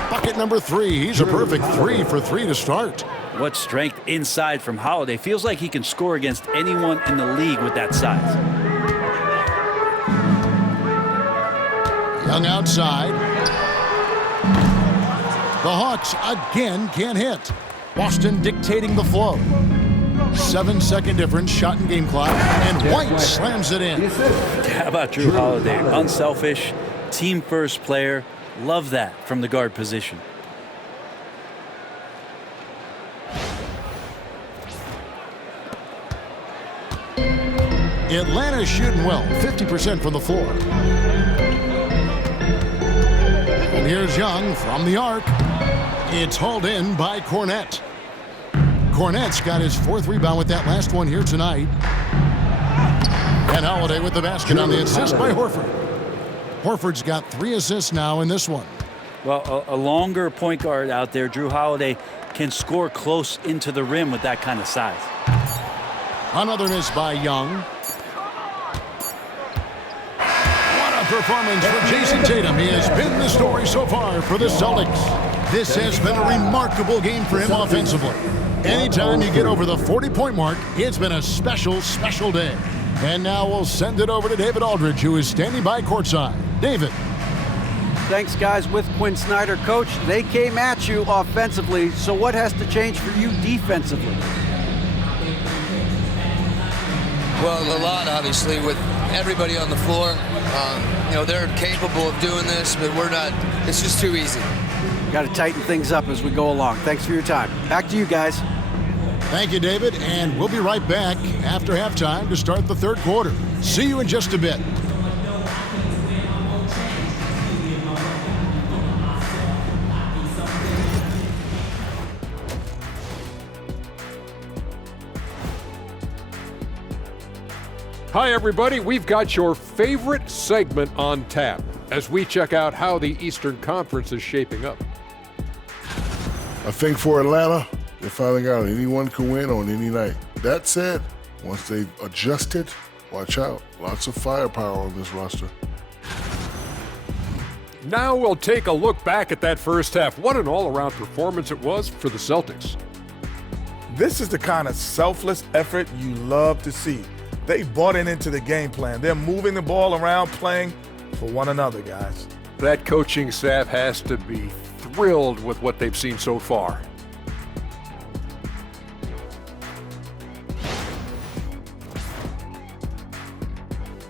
Bucket number 3. He's a perfect 3 for 3 to start. What strength inside from Holiday. Feels like he can score against anyone in the league with that size. Young outside. The Hawks again can't hit. Boston dictating the flow. 7-second difference, shot and game clock, and White slams it in. How about Jrue Holiday? Unselfish, team-first player. Love that from the guard position. Atlanta's shooting well, 50% from the floor. And here's Young from the arc. It's hauled in by Cornette. Cornette's got his 4th rebound with that last one here tonight. And Holiday with the basket on the assist by Horford. Horford's got 3 assists now in this one. Well, a longer point guard out there, Jrue Holiday, can score close into the rim with that kind of size. Another miss by Young. What a performance for Jason Tatum. He has been the story so far for the Celtics. This has been a remarkable game for him offensively. Anytime you get over the 40-point mark, it's been a special, special day. And now we'll send it over to David Aldridge, who is standing by courtside. David. Thanks, guys. With Quinn Snyder, Coach, they came at you offensively, so what has to change for you defensively? Well, a lot, obviously, with everybody on the floor. They're capable of doing this, but we're not. It's just too easy. Got to tighten things up as we go along. Thanks for your time. Back to you guys. Thank you, David, and we'll be right back after halftime to start the third quarter. See you in just a bit. Hi, everybody. We've got your favorite segment on tap as we check out how the Eastern Conference is shaping up. I think for Atlanta, they're finding out anyone can win on any night. That said, once they've adjusted, watch out. Lots of firepower on this roster. Now we'll take a look back at that first half. What an all-around performance it was for the Celtics. This is the kind of selfless effort you love to see. They bought into the game plan. They're moving the ball around, playing for one another, guys. That coaching staff has to be thrilled with what they've seen so far.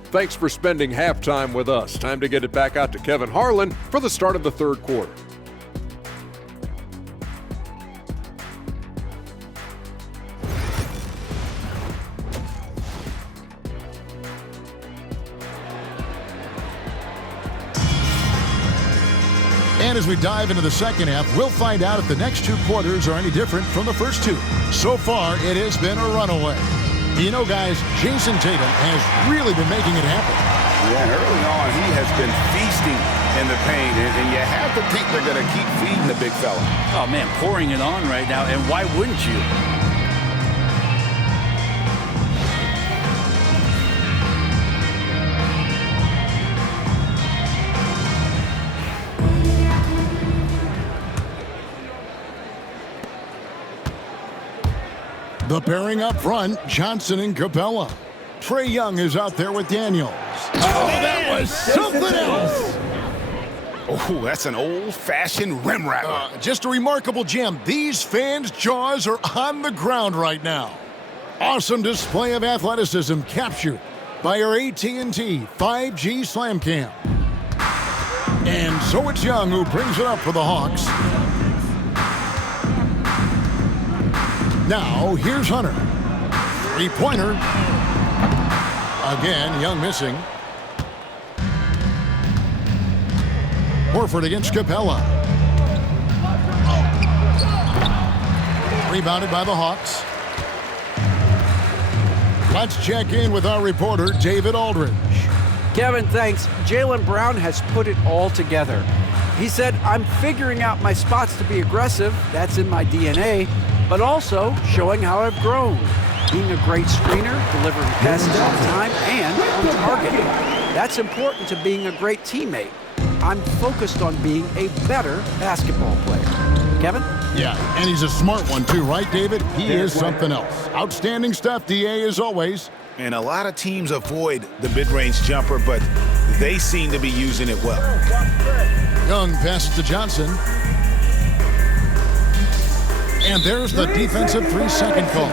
Thanks for spending halftime with us. Time to get it back out to Kevin Harlan for the start of the third quarter. And as we dive into the second half, we'll find out if the next two quarters are any different from the first two. So far, it has been a runaway. You know, guys, Jason Tatum has really been making it happen. Yeah, early on, he has been feasting in the paint, and you have to think they're going to keep feeding the big fella. Oh, man, pouring it on right now, and why wouldn't you? The pairing up front, Johnson and Capella. Trae Young is out there with Daniels. Oh, that was something else. Oh, that's an old-fashioned rim wrapper. Just a remarkable gem. These fans' jaws are on the ground right now. Awesome display of athleticism captured by our AT&T 5G Slam Cam. And so it's Young who brings it up for the Hawks. Now, here's Hunter. Three-pointer. Again, Young missing. Horford against Capella. Rebounded by the Hawks. Let's check in with our reporter, David Aldridge. Kevin, thanks. Jaylen Brown has put it all together. He said, I'm figuring out my spots to be aggressive. That's in my DNA. But also showing how I've grown. Being a great screener, delivering passes on time, and on target. That's important to being a great teammate. I'm focused on being a better basketball player. Kevin? Yeah, and he's a smart one too, right, David? He is something else. Outstanding stuff, DA, as always. And a lot of teams avoid the mid-range jumper, but they seem to be using it well. Young passes to Johnson. And there's the defensive 3-second call.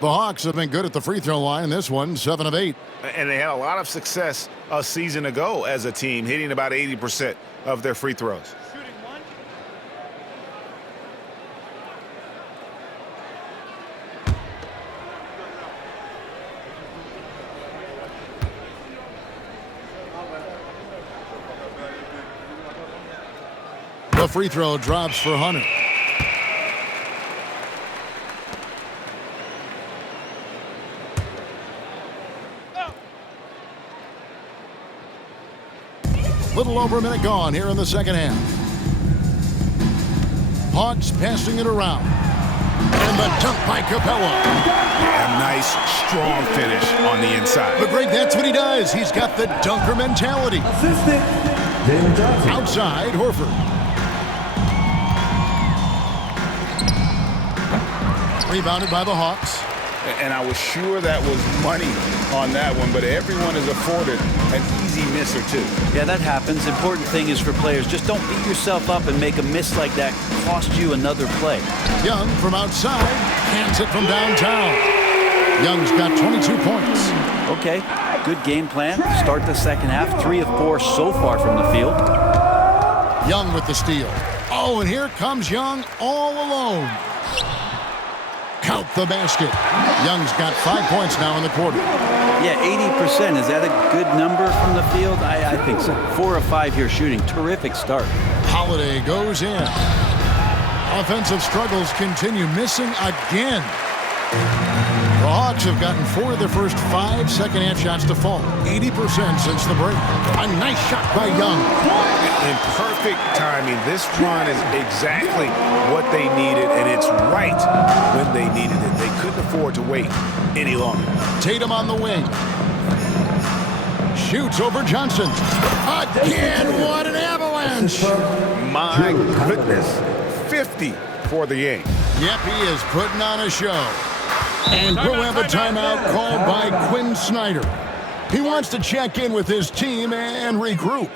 The Hawks have been good at the free throw line. This one, 7 of 8. And they had a lot of success a season ago as a team, hitting about 80% of their free throws. The free throw drops for Hunter. Little over a minute gone here in the second half. Hawks passing it around. And the dunk by Capella. A nice, strong finish on the inside. But Greg, that's what he does. He's got the dunker mentality. Assistant, David Johnson. Outside, Horford. Rebounded by the Hawks. And I was sure that was money on that one, but everyone is afforded an easy miss or two. Yeah, that happens. Important thing is for players, just don't beat yourself up and make a miss like that cost you another play. Young from outside, cans it from downtown. Young's got 22 points. Okay, Good game plan. Start the second half. 3 of 4 so far from the field. Young with the steal. Oh, and here comes Young all alone. Count the basket. Young's got 5 points now in the quarter. Yeah, 80%. Is that a good number from the field? I think so. 4 of 5 here shooting. Terrific start. Holiday goes in. Offensive struggles continue, missing again. The Hawks have gotten 4 of their first 5 second-half shots to fall. 80% since the break. A nice shot by Young. In perfect timing. This run is exactly what they needed, and it's right when they needed it. They couldn't afford to wait any longer. Tatum on the wing. Shoots over Johnson. Again, what an avalanche. My goodness. 50 for the game. Yep, he is putting on a show. And we'll have a timeout called by Quinn Snyder. He wants to check in with his team and regroup.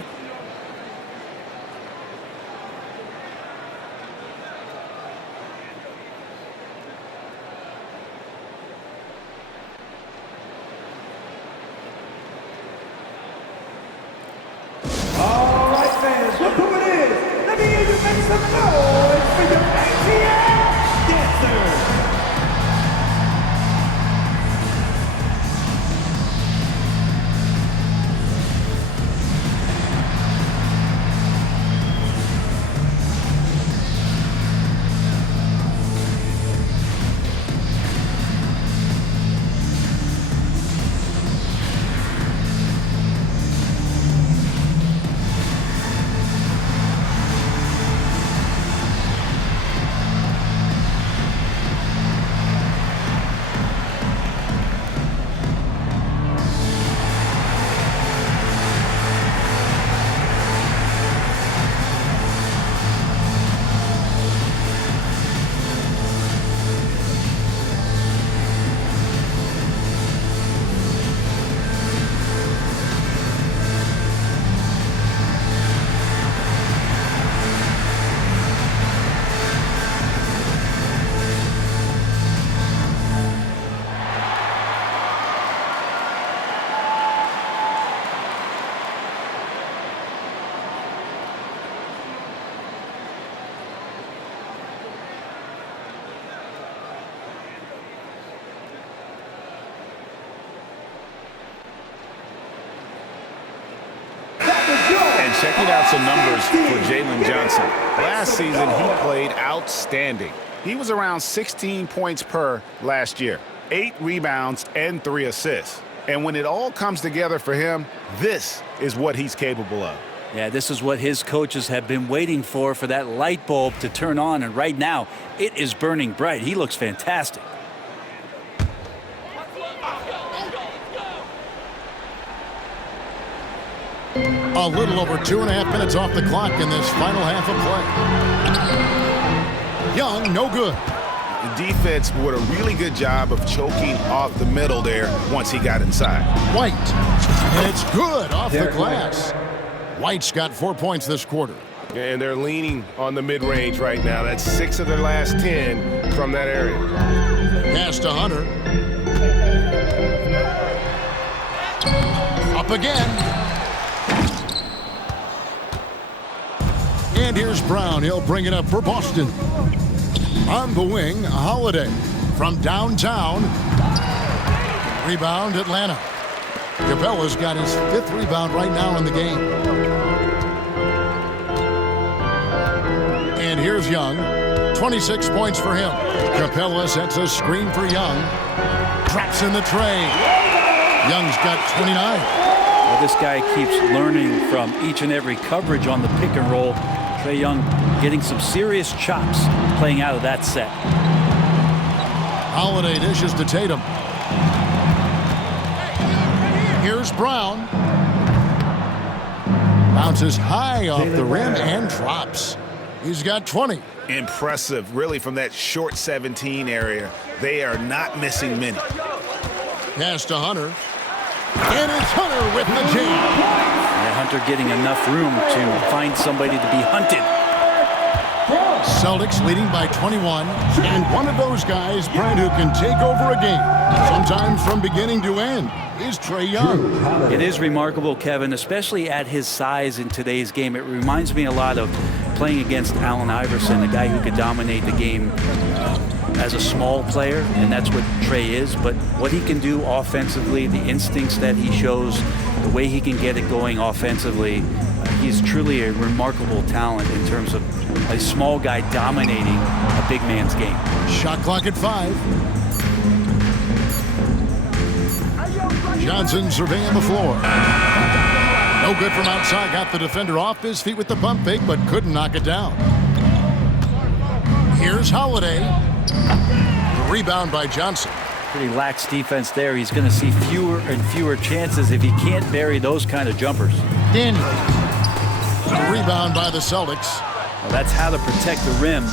All right, fans, look who it is. Let me hear you make some noise for your ATL dancers. Checking out some numbers for Jalen Johnson. Last season, he played outstanding. He was around 16 points per last year, 8 rebounds and 3 assists. And when it all comes together for him, this is what he's capable of. Yeah, this is what his coaches have been waiting for that light bulb to turn on. And right now, it is burning bright. He looks fantastic. A little over 2.5 minutes off the clock in this final half of play. Young, no good. The defense did a really good job of choking off the middle there once he got inside. White, and it's good off the glass. White's got 4 points this quarter. And they're leaning on the mid-range right now. That's 6 of their last 10 from that area. Pass to Hunter. Up again. And here's Brown. He'll bring it up for Boston. On the wing, Holiday. From downtown. Rebound, Atlanta. Capella's got his 5th rebound right now in the game. And here's Young. 26 points for him. Capella sets a screen for Young. Drops in the Trae. Young's got 29. Well, this guy keeps learning from each and every coverage on the pick and roll. Trae Young getting some serious chops playing out of that set. Holiday dishes to Tatum. Here's Brown. Bounces high off the rim and drops. He's got 20. Impressive, really, from that short 17 area. They are not missing many. Pass to Hunter. And it's Hunter with the jam. Yeah, Hunter getting enough room to find somebody to be hunted. Celtics leading by 21. And one of those guys, Brent, who can take over a game, sometimes from beginning to end, is Trae Young. It is remarkable, Kevin, especially at his size in today's game. It reminds me a lot of playing against Allen Iverson, a guy who could dominate the game as a small player, and that's what Trae is. But what he can do offensively, the instincts that he shows, the way he can get it going offensively, he's truly a remarkable talent in terms of a small guy dominating a big man's game. Shot clock at 5. Johnson surveying the floor. No good from outside. Got the defender off his feet with the pump fake, but couldn't knock it down. Here's Holiday. The rebound by Johnson. Pretty lax defense there. He's going to see fewer and fewer chances if he can't bury those kind of jumpers. Daniels. The rebound by the Celtics. Well, that's how to protect the rim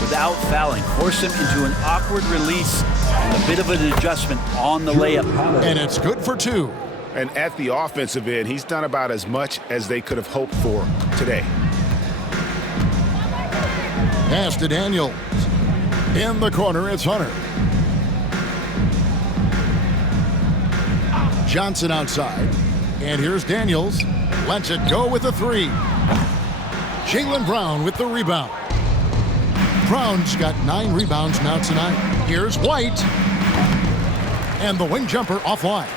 without fouling. Force him into an awkward release and a bit of an adjustment on the layup. And it's good for 2. And at the offensive end, he's done about as much as they could have hoped for today. Pass to Daniels. In the corner, it's Hunter. Johnson outside. And here's Daniels. Lets it go with a 3. Jaylen Brown with the rebound. Brown's got 9 rebounds now tonight. Here's White. And the wing jumper offline.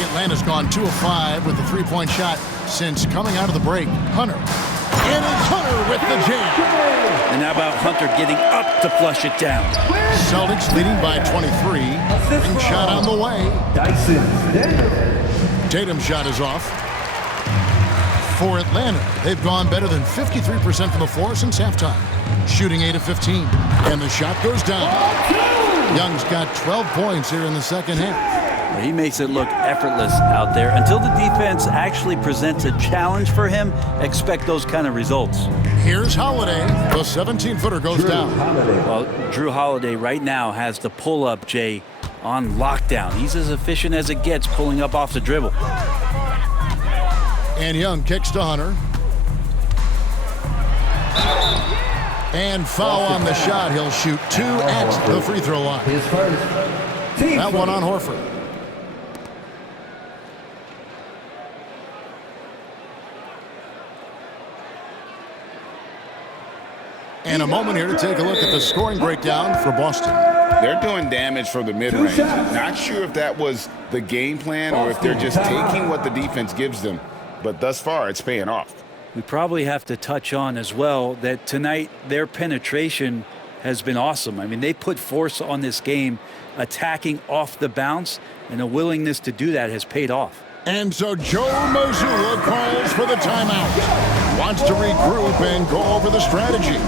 Atlanta's gone 2 of 5 with the 3-point shot since coming out of the break. Hunter. And it's Hunter with the jam. And how about Hunter getting up to flush it down? Celtics leading by 23. Ring shot on the way. Tatum's shot is off. For Atlanta, they've gone better than 53% from the floor since halftime. Shooting 8 of 15. And the shot goes down. Young's got 12 points here in the second half. He makes it look effortless out there. Until the defense actually presents a challenge for him, expect those kind of results. Here's Holiday. The 17-footer goes down. Well, Jrue Holiday right now has the pull-up, Jay, on lockdown. He's as efficient as it gets pulling up off the dribble. And Young kicks to Hunter. And foul on the shot. He'll shoot 2 at the free throw line. That one on Horford. And a moment here to take a look at the scoring breakdown for Boston. They're doing damage from the mid-range. Not sure if that was the game plan or if they're just taking what the defense gives them. But thus far, it's paying off. We probably have to touch on as well that tonight their penetration has been awesome. I mean, they put force on this game, attacking off the bounce, and a willingness to do that has paid off. And so Joe Mazzulla calls for the timeout. Wants to regroup and go over the strategy.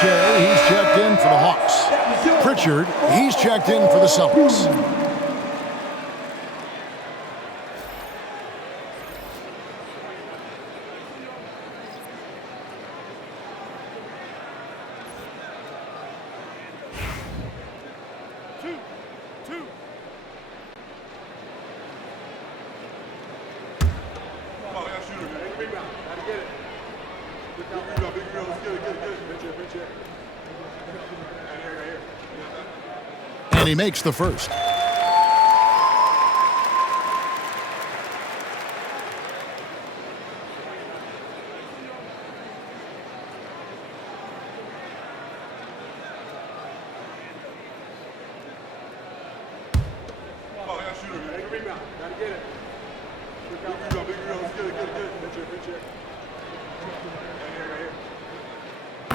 Shea, he's checked in for the Hawks. Pritchard, he's checked in for the Celtics. And he makes the first.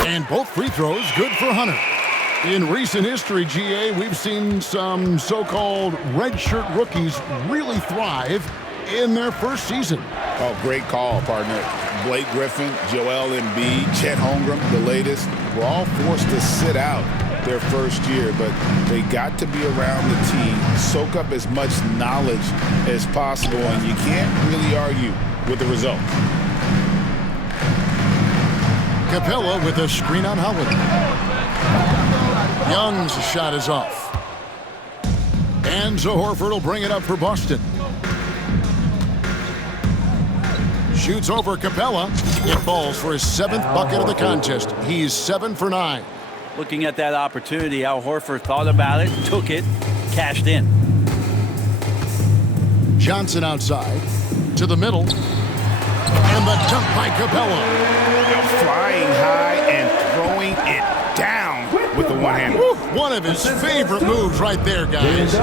And both free throws good for Hunter. In recent history, GA, we've seen some so-called redshirt rookies really thrive in their first season. Oh, great call, partner. Blake Griffin, Joel Embiid, Chet Holmgren, the latest, were all forced to sit out their first year, but they got to be around the team, soak up as much knowledge as possible, and you can't really argue with the result. Capella with a screen on Howard. Young's shot is off. And Horford will bring it up for Boston. Shoots over Capella. It falls for his 7th bucket of the contest. He's 7 for 9. Looking at that opportunity, Al Horford thought about it, took it, cashed in. Johnson outside to the middle. And the dunk by Capella. Flying high and throwing it down with the one-hand. One of his favorite moves right there, guys.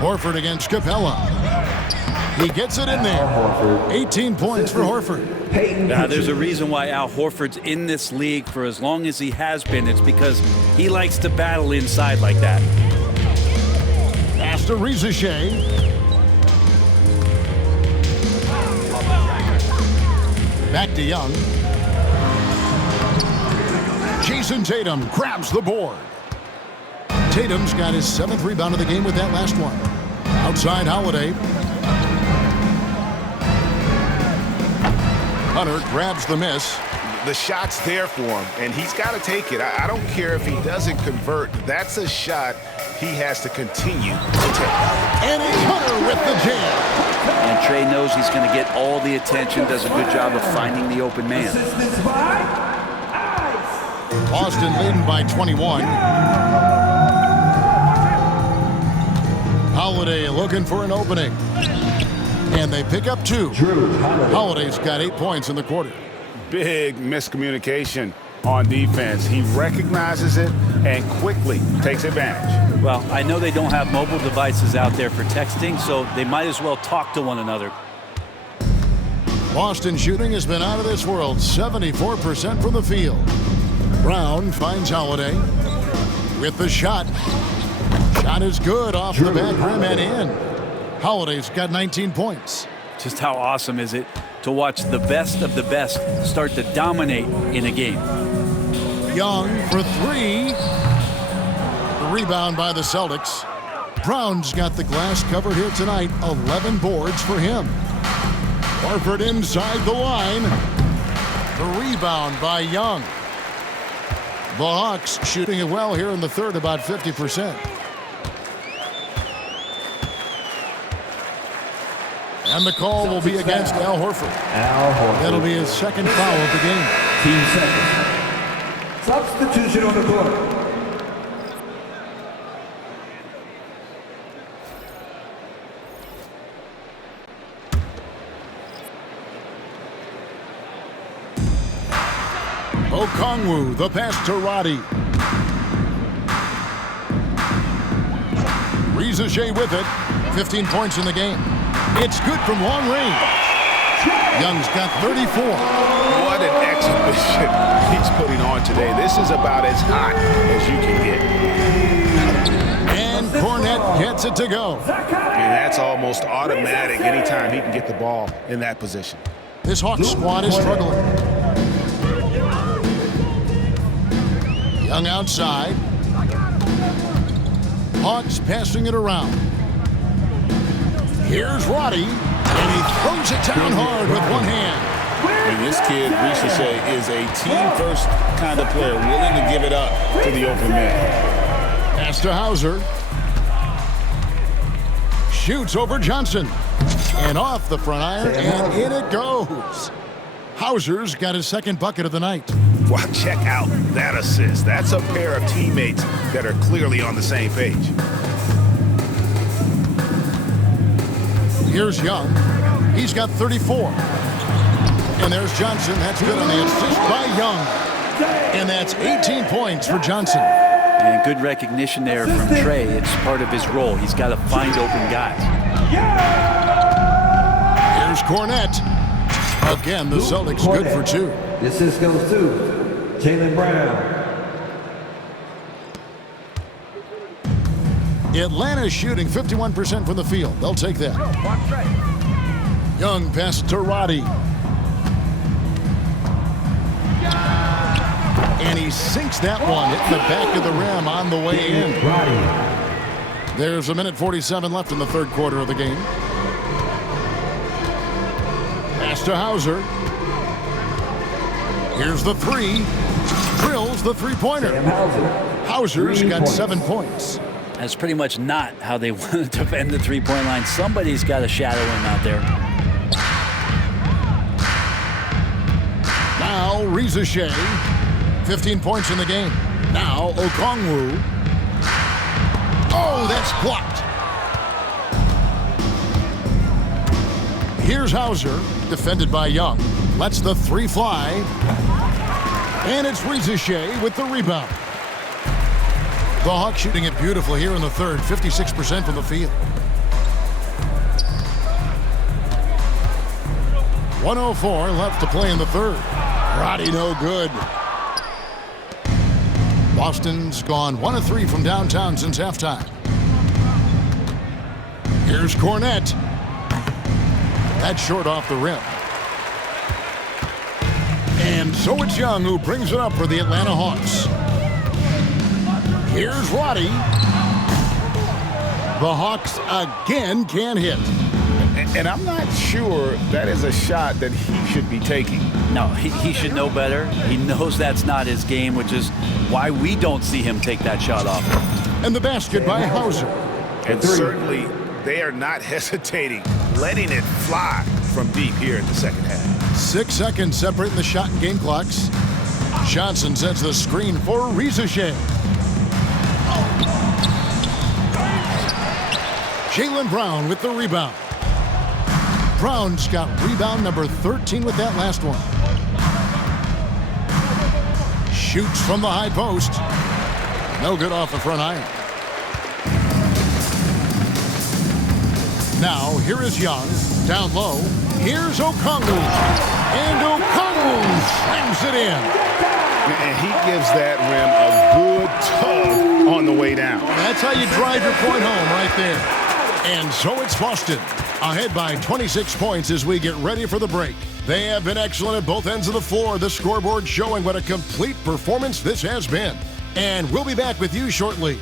Horford against Capella. He gets it in there. 18 points for Horford. Now, there's a reason why Al Horford's in this league for as long as he has been. It's because he likes to battle inside like that. Pass to Rizachet. Back to Young. Jason Tatum grabs the board. Tatum's got his 7th rebound of the game with that last one. Outside Holiday. Hunter grabs the miss. The shot's there for him, and he's got to take it. I don't care if he doesn't convert. That's a shot he has to continue to take. And it's Hunter with the jam. And Trae knows he's going to get all the attention, does a good job of finding the open man. Boston leading by 21. Holiday looking for an opening. And they pick up 2. Jrue Holiday's got 8 points in the quarter. Big miscommunication on defense. He recognizes it and quickly takes advantage. Well, I know they don't have mobile devices out there for texting, so they might as well talk to one another. Boston shooting has been out of this world. 74% from the field. Brown finds Holiday with the shot. Shot is good off the back rim and in. Holiday's got 19 points. Just how awesome is it to watch the best of the best start to dominate in a game. Young for 3. The rebound by the Celtics. Brown's got the glass covered here tonight. 11 boards for him. Horford inside the line. The rebound by Young. The Hawks shooting it well here in the third, about 50%. And the call will be against Al Horford. That'll be his 2nd foul of the game. Team seconds. Substitution on the court. Okongwu, the pass to Roddy. Rizachet with it. 15 points in the game. It's good from long range. Young's got 34. What an exhibition he's putting on today. This is about as hot as you can get. And Cornette gets it to go. And that's almost automatic anytime he can get the ball in that position. This Hawks squad is struggling. Young outside. Hawks passing it around. Here's Roddy, and he throws it down hard with one hand. And this kid, Rizachet, is a team-first kind of player, willing to give it up to the open man. Pass to Hauser. Shoots over Johnson. And off the front iron, and in it goes. Hauser's got his second bucket of the night. Well, check out that assist. That's a pair of teammates that are clearly on the same page. Here's Young. He's got 34. And there's Johnson. That's good on the assist by Young. And that's 18 points for Johnson. And good recognition there from Trae. It's part of his role. He's got to find open guys. Here's Cornette. Again, the Celtics good for 2. The assist goes to Jaylen Brown. Atlanta's shooting 51% from the field. They'll take that. Young pass to Roddy. And he sinks that one, hitting the back of the rim on the way in. There's a minute 47 left in the third quarter of the game. Pass to Hauser. Here's the three. Drills the three-pointer. Hauser's got 7 points. That's pretty much not how they want to defend the three-point line. Somebody's got to shadow him out there. Now, Reza Shea. 15 points in the game. Now, Okongwu. Oh, that's blocked. Here's Hauser, defended by Young. Lets the three fly. And it's Reza Shea with the rebound. The Hawks shooting it beautiful here in the third, 56% from the field. 1:04 left to play in the third. Roddy no good. Boston's gone 1 of 3 from downtown since halftime. Here's Cornette. That's short off the rim. And so it's Young who brings it up for the Atlanta Hawks. Here's Roddy. The Hawks again can't hit. And I'm not sure that is a shot that he should be taking. No, he should know better. He knows that's not his game, which is why we don't see him take that shot off. And the basket by Hauser. And certainly they are not hesitating, letting it fly from deep here in the second half. 6 seconds separating the shot and game clocks. Johnson sets the screen for Reza Shea. Jaylen Brown with the rebound. Brown's got rebound number 13 with that last one. Shoots from the high post. No good off the front iron. Now, here is Young. Down low. Here's Okongwu. And Okongwu slams it in. And he gives that rim a good tug on the way down. That's how you drive your point home right there. And so it's Boston, ahead by 26 points as we get ready for the break. They have been excellent at both ends of the floor. The scoreboard showing what a complete performance this has been. And we'll be back with you shortly.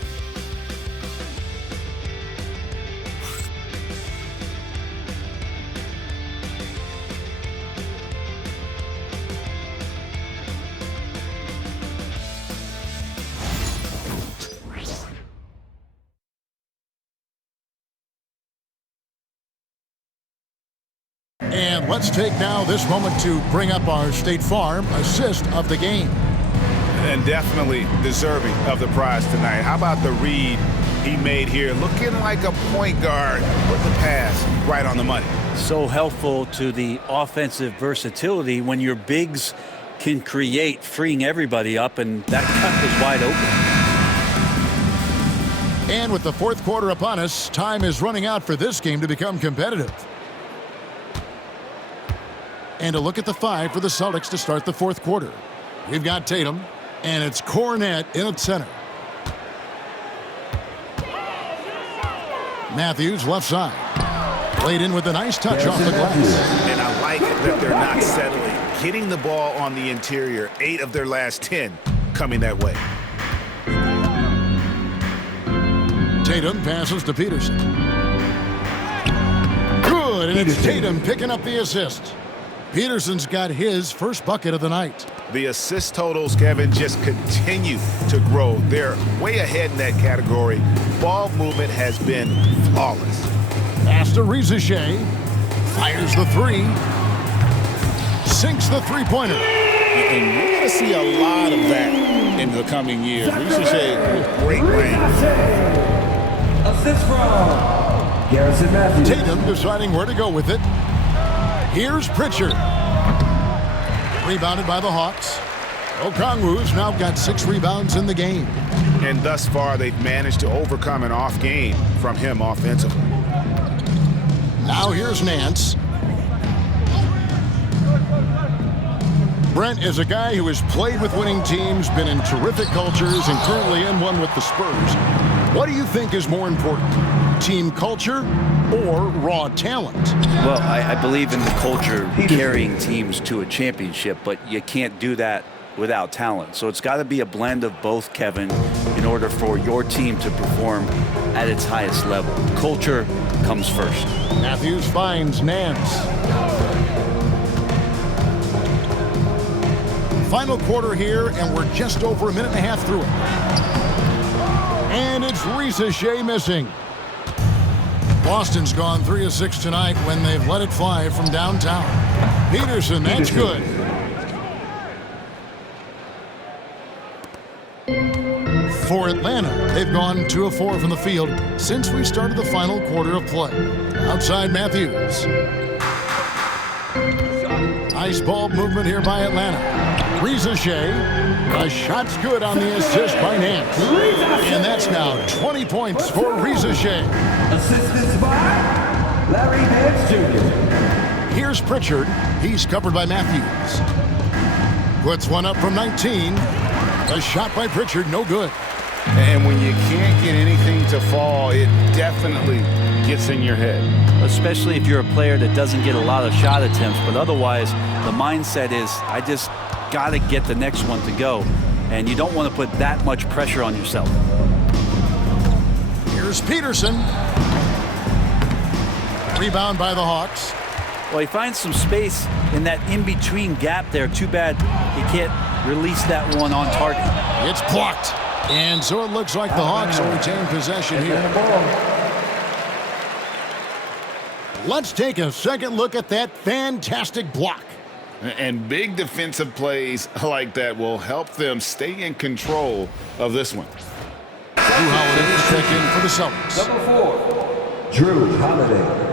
And let's take now this moment to bring up our State Farm assist of the game. And definitely deserving of the prize tonight. How about the read he made here? Looking like a point guard with the pass right on the money. So helpful to the offensive versatility when your bigs can create, freeing everybody up, and that cut was wide open. And with the fourth quarter upon us, time is running out for this game to become competitive. And a look at the 5 for the Celtics to start the fourth quarter. We've got Tatum, and it's Cornette in at center. Matthews left side. Laid in with a nice touch off the glass. And I like it that they're not settling. Getting the ball on the interior, 8 of their last 10 coming that way. Tatum passes to Peterson. Good, and it's Tatum picking up the assist. Peterson's got his first bucket of the night. The assist totals, Kevin, just continue to grow. They're way ahead in that category. Ball movement has been flawless. Pass to Reza Shea. Fires the three. Sinks the three-pointer. And we're going to see a lot of that in the coming years. Ricochet with great range. Assist from Garrison Matthews. Tatum deciding where to go with it. Here's Pritchard. Rebounded by the Hawks. Okongwu's now got 6 rebounds in the game. And thus far, they've managed to overcome an off game from him offensively. Now here's Nance. Brent is a guy who has played with winning teams, been in terrific cultures, and currently in one with the Spurs. What do you think is more important, team culture or raw talent? Well, I believe in the culture carrying teams to a championship, but you can't do that without talent. So it's got to be a blend of both, Kevin, in order for your team to perform at its highest level. Culture comes first. Matthews finds Nance. Final quarter here, and we're just over a minute and a half through it. And it's Ricochet missing. Boston's gone 3 of 6 tonight when they've let it fly from downtown. Peterson, that's good. For Atlanta, they've gone 2 of 4 from the field since we started the final quarter of play. Outside Matthews. Nice ball movement here by Atlanta. Ricochet. The shot's good on the assist by Nance. And that's now 20 points for Ricochet. Assistance by Larry Nance Jr. Here's Pritchard. He's covered by Matthews. Puts one up from 19. A shot by Pritchard, no good. And when you can't get anything to fall, it definitely gets in your head. Especially if you're a player that doesn't get a lot of shot attempts, but otherwise the mindset is, I just got to get the next one to go. And you don't want to put that much pressure on yourself. Here's Peterson. Rebound by the Hawks. Well, he finds some space in that in-between gap there. Too bad he can't release that one on target. It's blocked. And so it looks like the Hawks will retain possession here. Let's take a second look at that fantastic block. And big defensive plays like that will help them stay in control of this one. Jrue Holiday is checked in for the Celtics. Number 4, Jrue Holiday.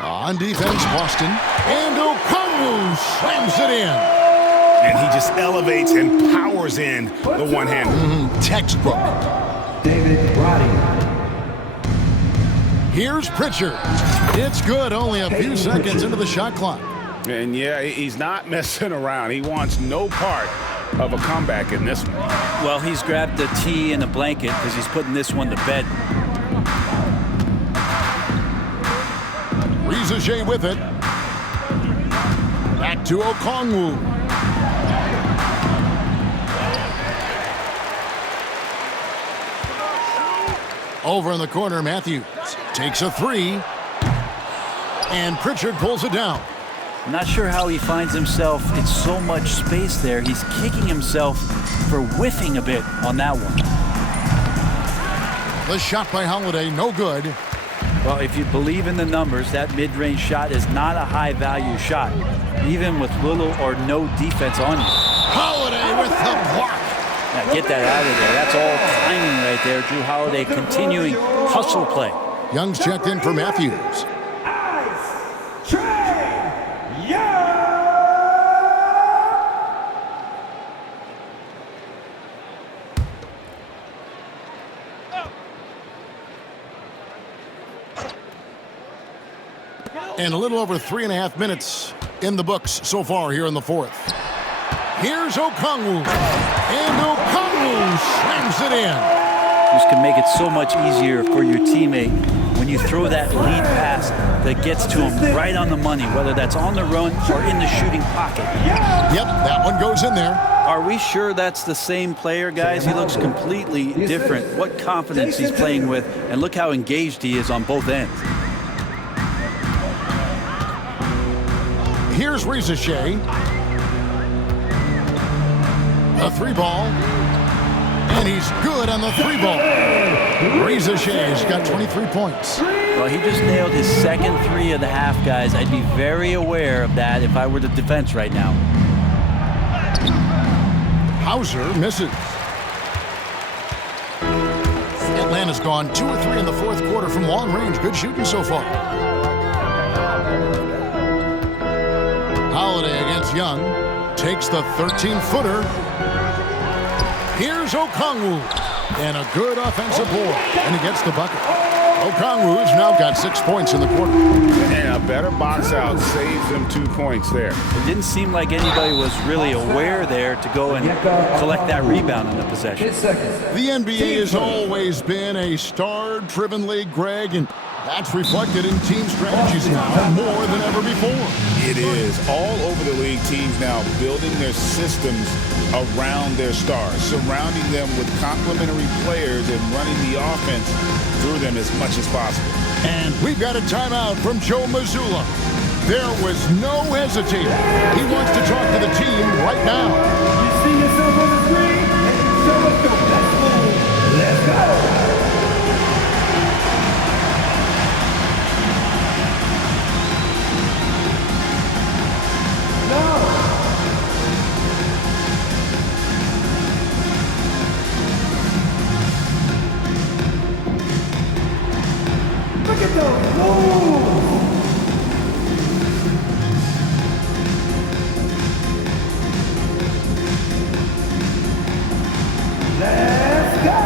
On defense, Boston. And Okongwu slams it in. And he just elevates and powers in the one-hander. Textbook. David Roddy. Here's Pritchard. It's good, only a few seconds into the shot clock. And yeah, he's not messing around. He wants no part of a comeback in this one. Well, he's grabbed a tee and a blanket because he's putting this one to bed. Ricochet with it. Back to Okongwu. Over in the corner, Matthews takes a 3. And Pritchard pulls it down. I'm not sure how he finds himself in so much space there. He's kicking himself for whiffing a bit on that one. The shot by Holiday, no good. Well, if you believe in the numbers, that mid-range shot is not a high-value shot, even with little or no defense on you. Holiday with the block. Now get that out of there. That's all timing right there. Jrue Holiday continuing hustle play. Young's checked in for Matthews. Trae. And a little over 3.5 minutes in the books so far here in the fourth. Here's Okongwu. And Okongwu slams it in. This can make it so much easier for your teammate when you throw that lead pass that gets to him right on the money, whether that's on the run or in the shooting pocket. Yep, that one goes in there. Are we sure that's the same player, guys? He looks completely different. What confidence he's playing with, and look how engaged he is on both ends. Here's Ricochet. The three ball. And he's good on the three ball. Shay's got 23 points. Well, he just nailed his second three of the half, guys. I'd be very aware of that if I were the defense right now. Hauser misses. Atlanta's gone 2 of 3 in the fourth quarter from long range. Good shooting so far. Holiday against Young. Takes the 13-footer. Here's Okongwu. And a good offensive board. And he gets the bucket. Okongwu's now got 6 points in the quarter. And a better box out saves them 2 points there. It didn't seem like anybody was really aware there to go and collect that rebound in the possession. The NBA has always been a star-driven league, Greg, and that's reflected in team strategies now more than ever before. It is. All over the league, teams now building their systems around their stars, surrounding them with complementary players and running the offense through them as much as possible. And we've got a timeout from Joe Mazzulla. There was no hesitating. He wants to talk to the team right now. You see yourself on the screen, and so let's go. Let's move. Let's go. Look at those moves! Let's go!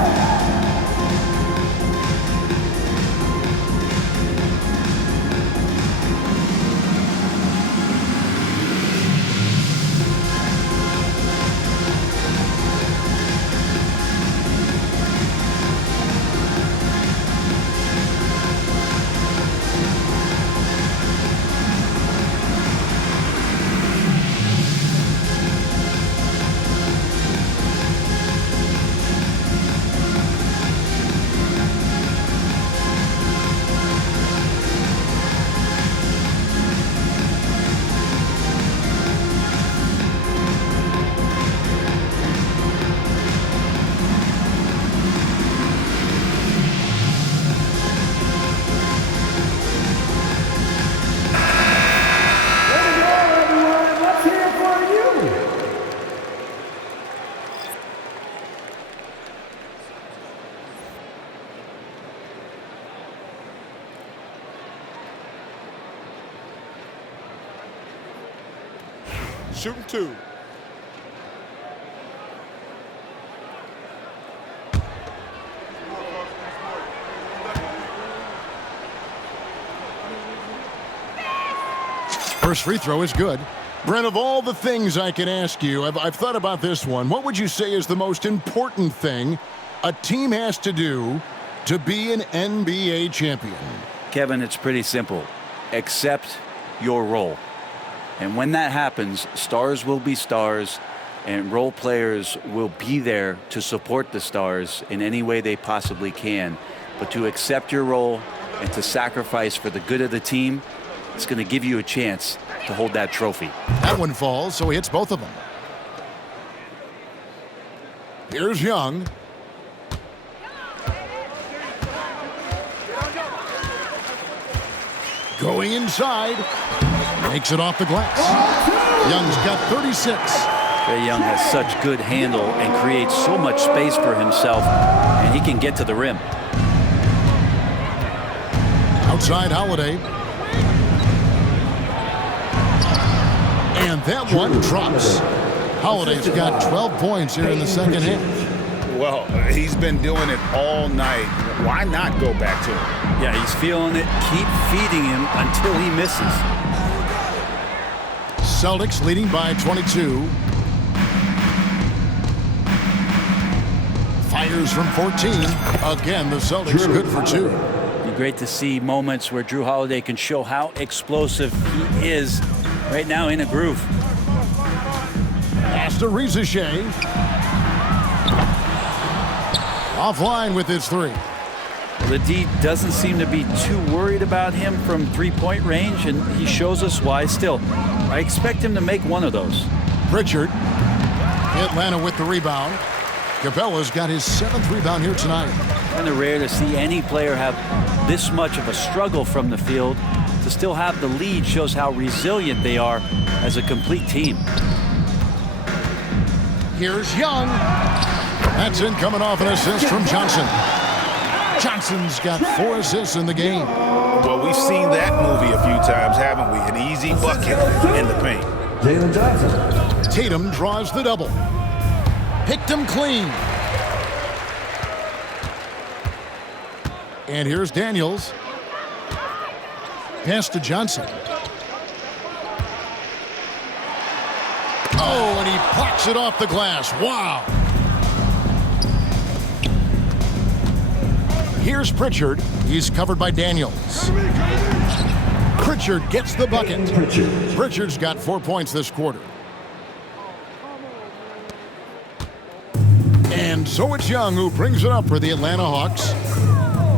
Shooting 2. First free throw is good. Brent, of all the things I could ask you, I've thought about this one. What would you say is the most important thing a team has to do to be an NBA champion? Kevin, it's pretty simple. Accept your role. And when that happens, stars will be stars, and role players will be there to support the stars in any way they possibly can. But to accept your role and to sacrifice for the good of the team, it's going to give you a chance to hold that trophy. That one falls, so he hits both of them. Here's Young. Going inside. Makes it off the glass. Young's got 36. Trae Young has such good handle and creates so much space for himself, and he can get to the rim. Outside Holiday. And that one drops. Holiday's got 12 points here in the second half. Well, he's been doing it all night. Why not go back to him? Yeah, he's feeling it. Keep feeding him until he misses. Celtics leading by 22. Fires from 14. Again, the Celtics good for 2. It'd be great to see moments where Jrue Holiday can show how explosive he is right now in a groove. Pass to Shea. Offline with his 3. The D doesn't seem to be too worried about him from three-point range, and he shows us why still. I expect him to make one of those. Pritchard. Atlanta with the rebound. Capella's got his 7th rebound here tonight. Kind of rare to see any player have this much of a struggle from the field. To still have the lead shows how resilient they are as a complete team. Here's Young. That's in, coming off an assist from Johnson. Johnson's got 4 assists in the game. Well, we've seen that movie a few times, haven't we? An easy bucket in the paint. Jalen Johnson. Tatum draws the double. Picked him clean. And here's Daniels. Pass to Johnson. Oh, and he blocks it off the glass. Wow. Here's Pritchard. He's covered by Daniels. Pritchard gets the bucket. Pritchard's got 4 points this quarter. And so it's Young who brings it up for the Atlanta Hawks.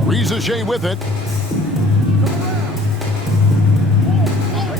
Rizachet with it.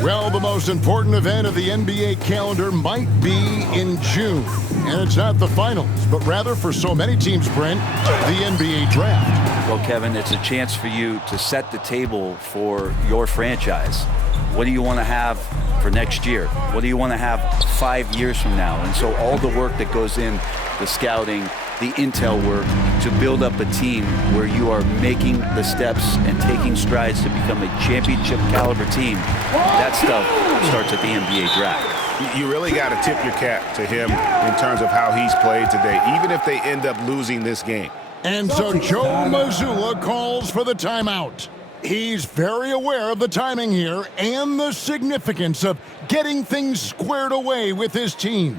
Well, the most important event of the NBA calendar might be in June. And it's not the finals, but rather for so many teams, Brent, the NBA draft. Well, Kevin, it's a chance for you to set the table for your franchise. What do you want to have for next year? What do you want to have 5 years from now? And so all the work that goes in, the scouting, the intel work to build up a team where you are making the steps and taking strides to become a championship caliber team, that stuff starts at the NBA draft. You really got to tip your cap to him in terms of how he's played today, even if they end up losing this game. And so Joe Mazzulla calls for the timeout. He's very aware of the timing here and the significance of getting things squared away with his team.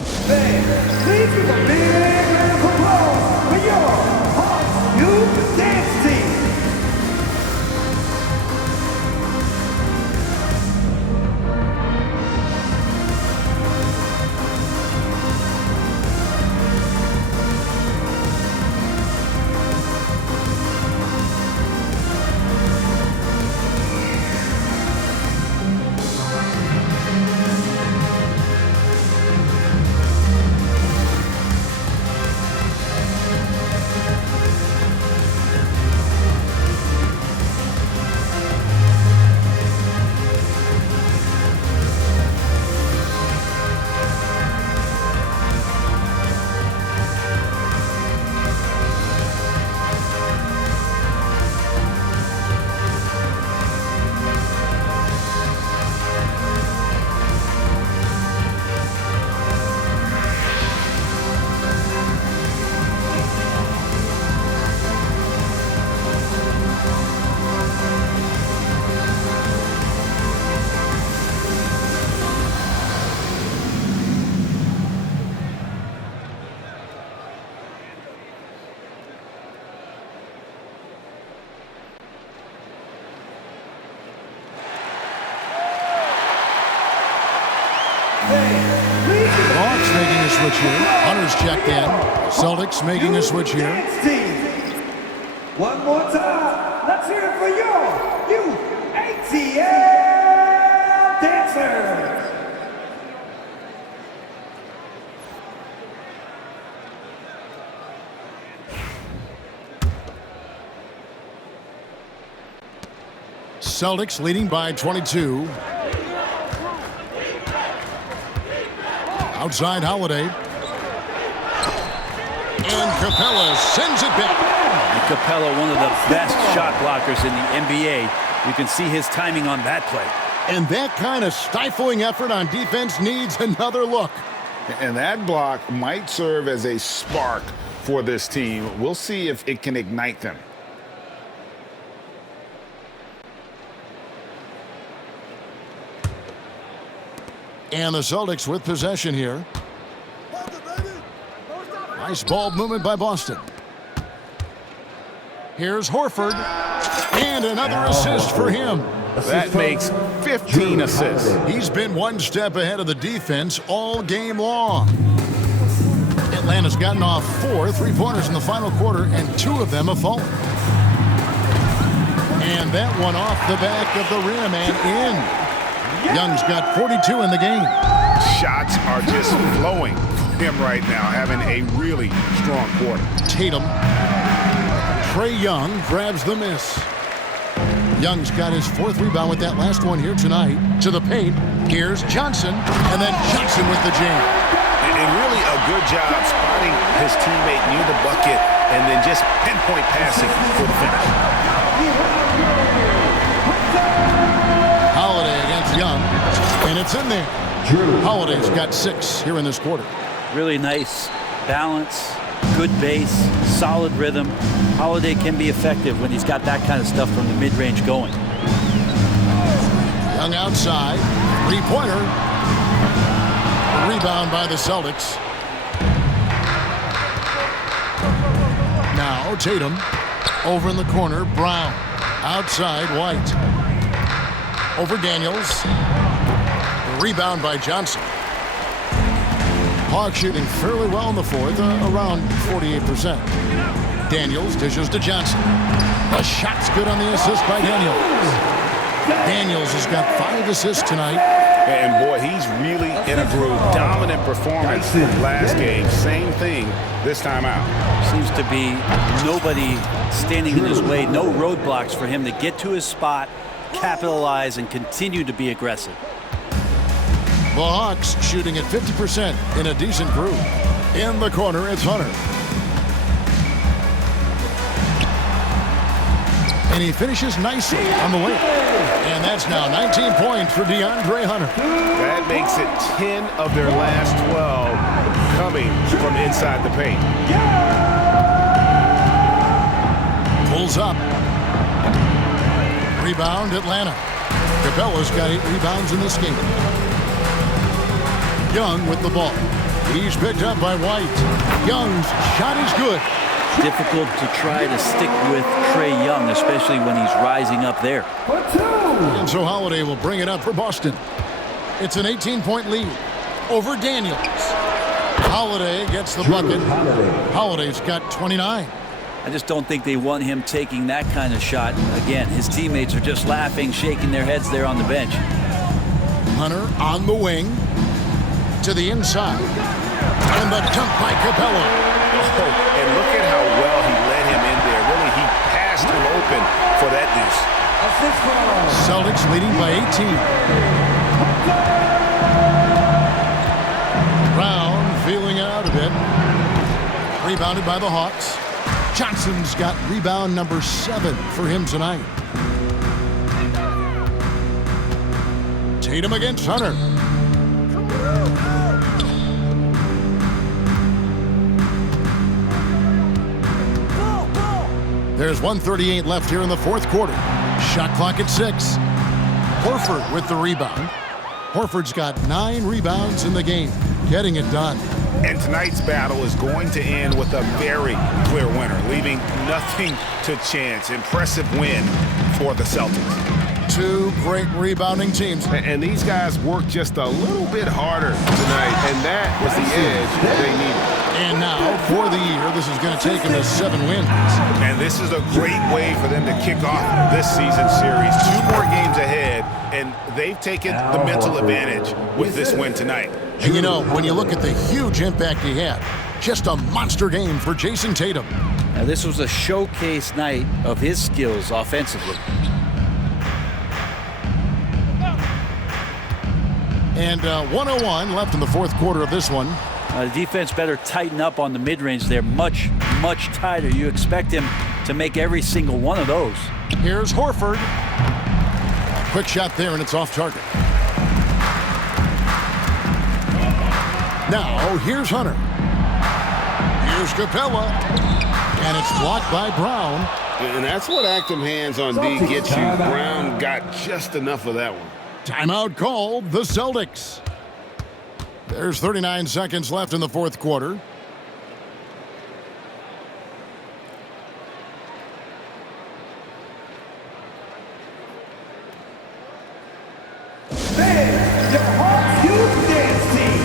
Please give a big round of applause for your Hawks Youth Dance Team. Hawks making a switch here. Hunter's checked in. Celtics making a switch here. One more time. Let's hear it for your ATL dancers. Celtics leading by 22. Outside Holiday. And Capella sends it back. And Capella, one of the best shot blockers in the NBA. You can see his timing on that play. And that kind of stifling effort on defense needs another look. And that block might serve as a spark for this team. We'll see if it can ignite them. And the Celtics with possession here. Nice ball movement by Boston. Here's Horford. And another assist for him. That makes 15 assists. He's been one step ahead of the defense all game long. Atlanta's gotten off 4 3-pointers in the final quarter, and 2 of them have fallen. And that one off the back of the rim and in. Young's got 42 in the game. Shots are just flowing for him right now, having a really strong quarter. Tatum. Trae Young grabs the miss. Young's got his 4th rebound with that last one here tonight. To the paint. Here's Johnson. And then Johnson with the jam. And really a good job spotting his teammate near the bucket and then just pinpoint passing for the finish. Holiday against Young. And it's in there. Holiday's got 6 here in this quarter. Really nice balance, good base, solid rhythm. Holiday can be effective when he's got that kind of stuff from the mid-range going. Young outside. 3-pointer. Rebound by the Celtics. Now Tatum. Over in the corner, Brown. Outside, White. Over Daniels. The rebound by Johnson. Hawks shooting fairly well in the 4th, around 48%. Daniels dishes to Johnson. The shot's good on the assist by Daniels. Daniels has got 5 assists tonight. And boy, he's really in a groove. Dominant performance last game. Same thing this time out. Seems to be nobody standing in his way, no roadblocks for him to get to his spot, capitalize, and continue to be aggressive. The Hawks shooting at 50% in a decent groove. In the corner, it's Hunter. And he finishes nicely on the way. And that's now 19 points for DeAndre Hunter. That makes it 10 of their last 12 coming from inside the paint. Pulls up. Rebound, Atlanta. Capella's got 8 rebounds in this game. Young with the ball. He's picked up by White. Young's shot is good. Difficult to try to stick with Trae Young, especially when he's rising up there. And so Holiday will bring it up for Boston. It's an 18-point lead over Daniels. Holiday gets the bucket. Holiday's got 29. I just don't think they want him taking that kind of shot. Again, his teammates are just laughing, shaking their heads there on the bench. Hunter on the wing. To the inside. And the dunk by Capella. Oh, and look at how well he led him in there. Really, he passed him open for that deuce. Celtics leading by 18. Brown feeling it out a bit. Rebounded by the Hawks. Johnson's got rebound number 7 for him tonight. Tatum against Hunter. There's 1:38 left here in the 4th quarter. Shot clock at 6. Horford with the rebound. Horford's got 9 rebounds in the game, getting it done. And tonight's battle is going to end with a very clear winner, leaving nothing to chance. Impressive win for the Celtics. 2 great rebounding teams. And these guys worked just a little bit harder tonight, and that was the edge they needed. And now, for the year, this is going to take them to 7 wins. And this is a great way for them to kick off this season series. 2 more games ahead, and they've taken the mental advantage with this win tonight. And you know, when you look at the huge impact he had, just a monster game for Jason Tatum. Now, this was a showcase night of his skills offensively. And 1:01 left in the 4th quarter of this one. The defense better tighten up on the mid-range there. Much, much tighter. You expect him to make every single one of those. Here's Horford. Quick shot there, and it's off target. Now, here's Hunter. Here's Capella. And it's blocked by Brown. And that's what active hands on D gets you. Brown got just enough of that one. Timeout called, the Celtics. There's 39 seconds left in the 4th quarter. There's your Hawks Youth Dance Team.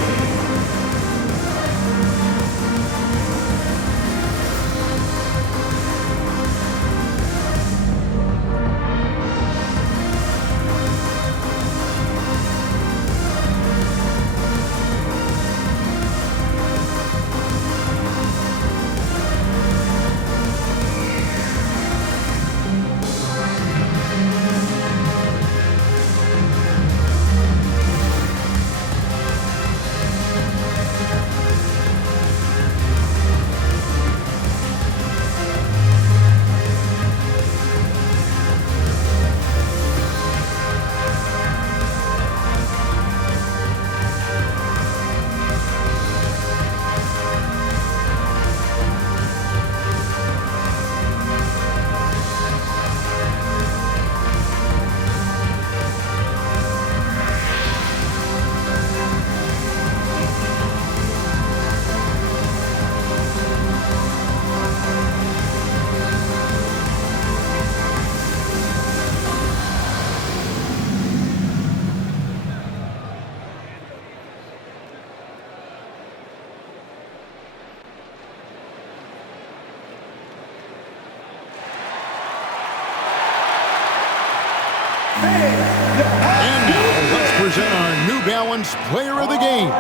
And now let's present our New Balance Player of the Game,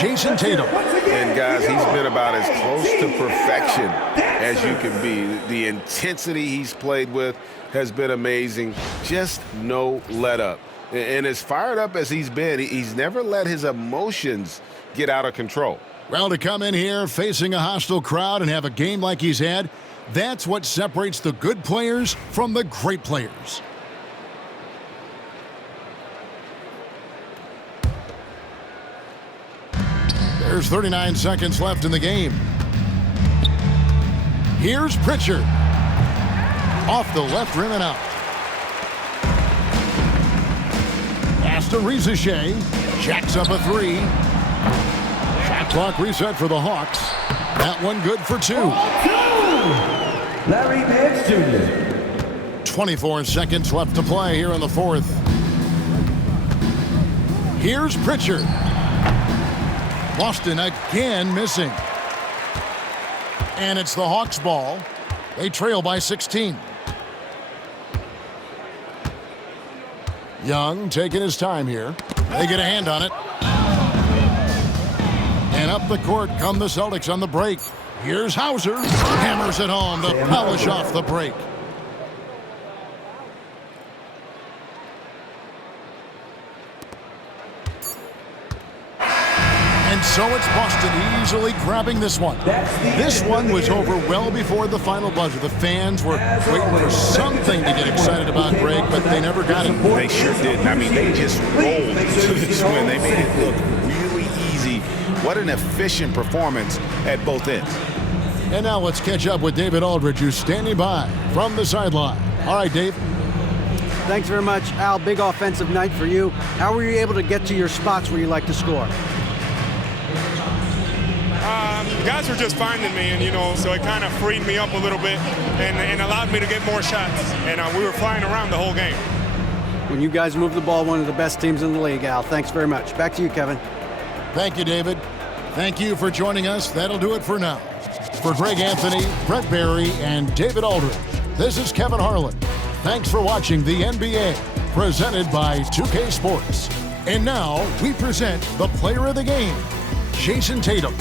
Jason Tatum. And guys, he's been about as close to perfection as you can be. The intensity he's played with has been amazing. Just no let up. And as fired up as he's been, he's never let his emotions get out of control. Well, to come in here facing a hostile crowd and have a game like he's had, that's what separates the good players from the great players. There's 39 seconds left in the game. Here's Pritchard. Off the left rim and out. Pass to Rizachet. Jacks up a three. Shot clock reset for the Hawks. That one good for two. Larry Nance Jr. 24 seconds left to play here in the fourth. Here's Pritchard. Boston again missing. And it's the Hawks' ball. They trail by 16. Young taking his time here. They get a hand on it. And up the court come the Celtics on the break. Here's Hauser. Hammers it home to polish off the break. And so it's Boston easily grabbing this one. This one was over well before the final buzzer. The fans were waiting for something to get excited about, Greg, but they never got it. They sure didn't. I mean, they just rolled to this win. They made it look really easy. What an efficient performance at both ends. And now let's catch up with David Aldridge, who's standing by from the sideline. All right, Dave. Thanks very much, Al. Big offensive night for you. How were you able to get to your spots where you like to score? Guys were just finding me, and so it kind of freed me up a little bit and allowed me to get more shots. And we were flying around the whole game. When you guys move the ball, one of the best teams in the league, Al. Thanks very much. Back to you, Kevin. Thank you, David. Thank you for joining us. That'll do it for now. For Greg Anthony, Brett Barry, and David Aldridge, this is Kevin Harlan. Thanks for watching the NBA, presented by 2K Sports. And now we present the player of the game, Jason Tatum.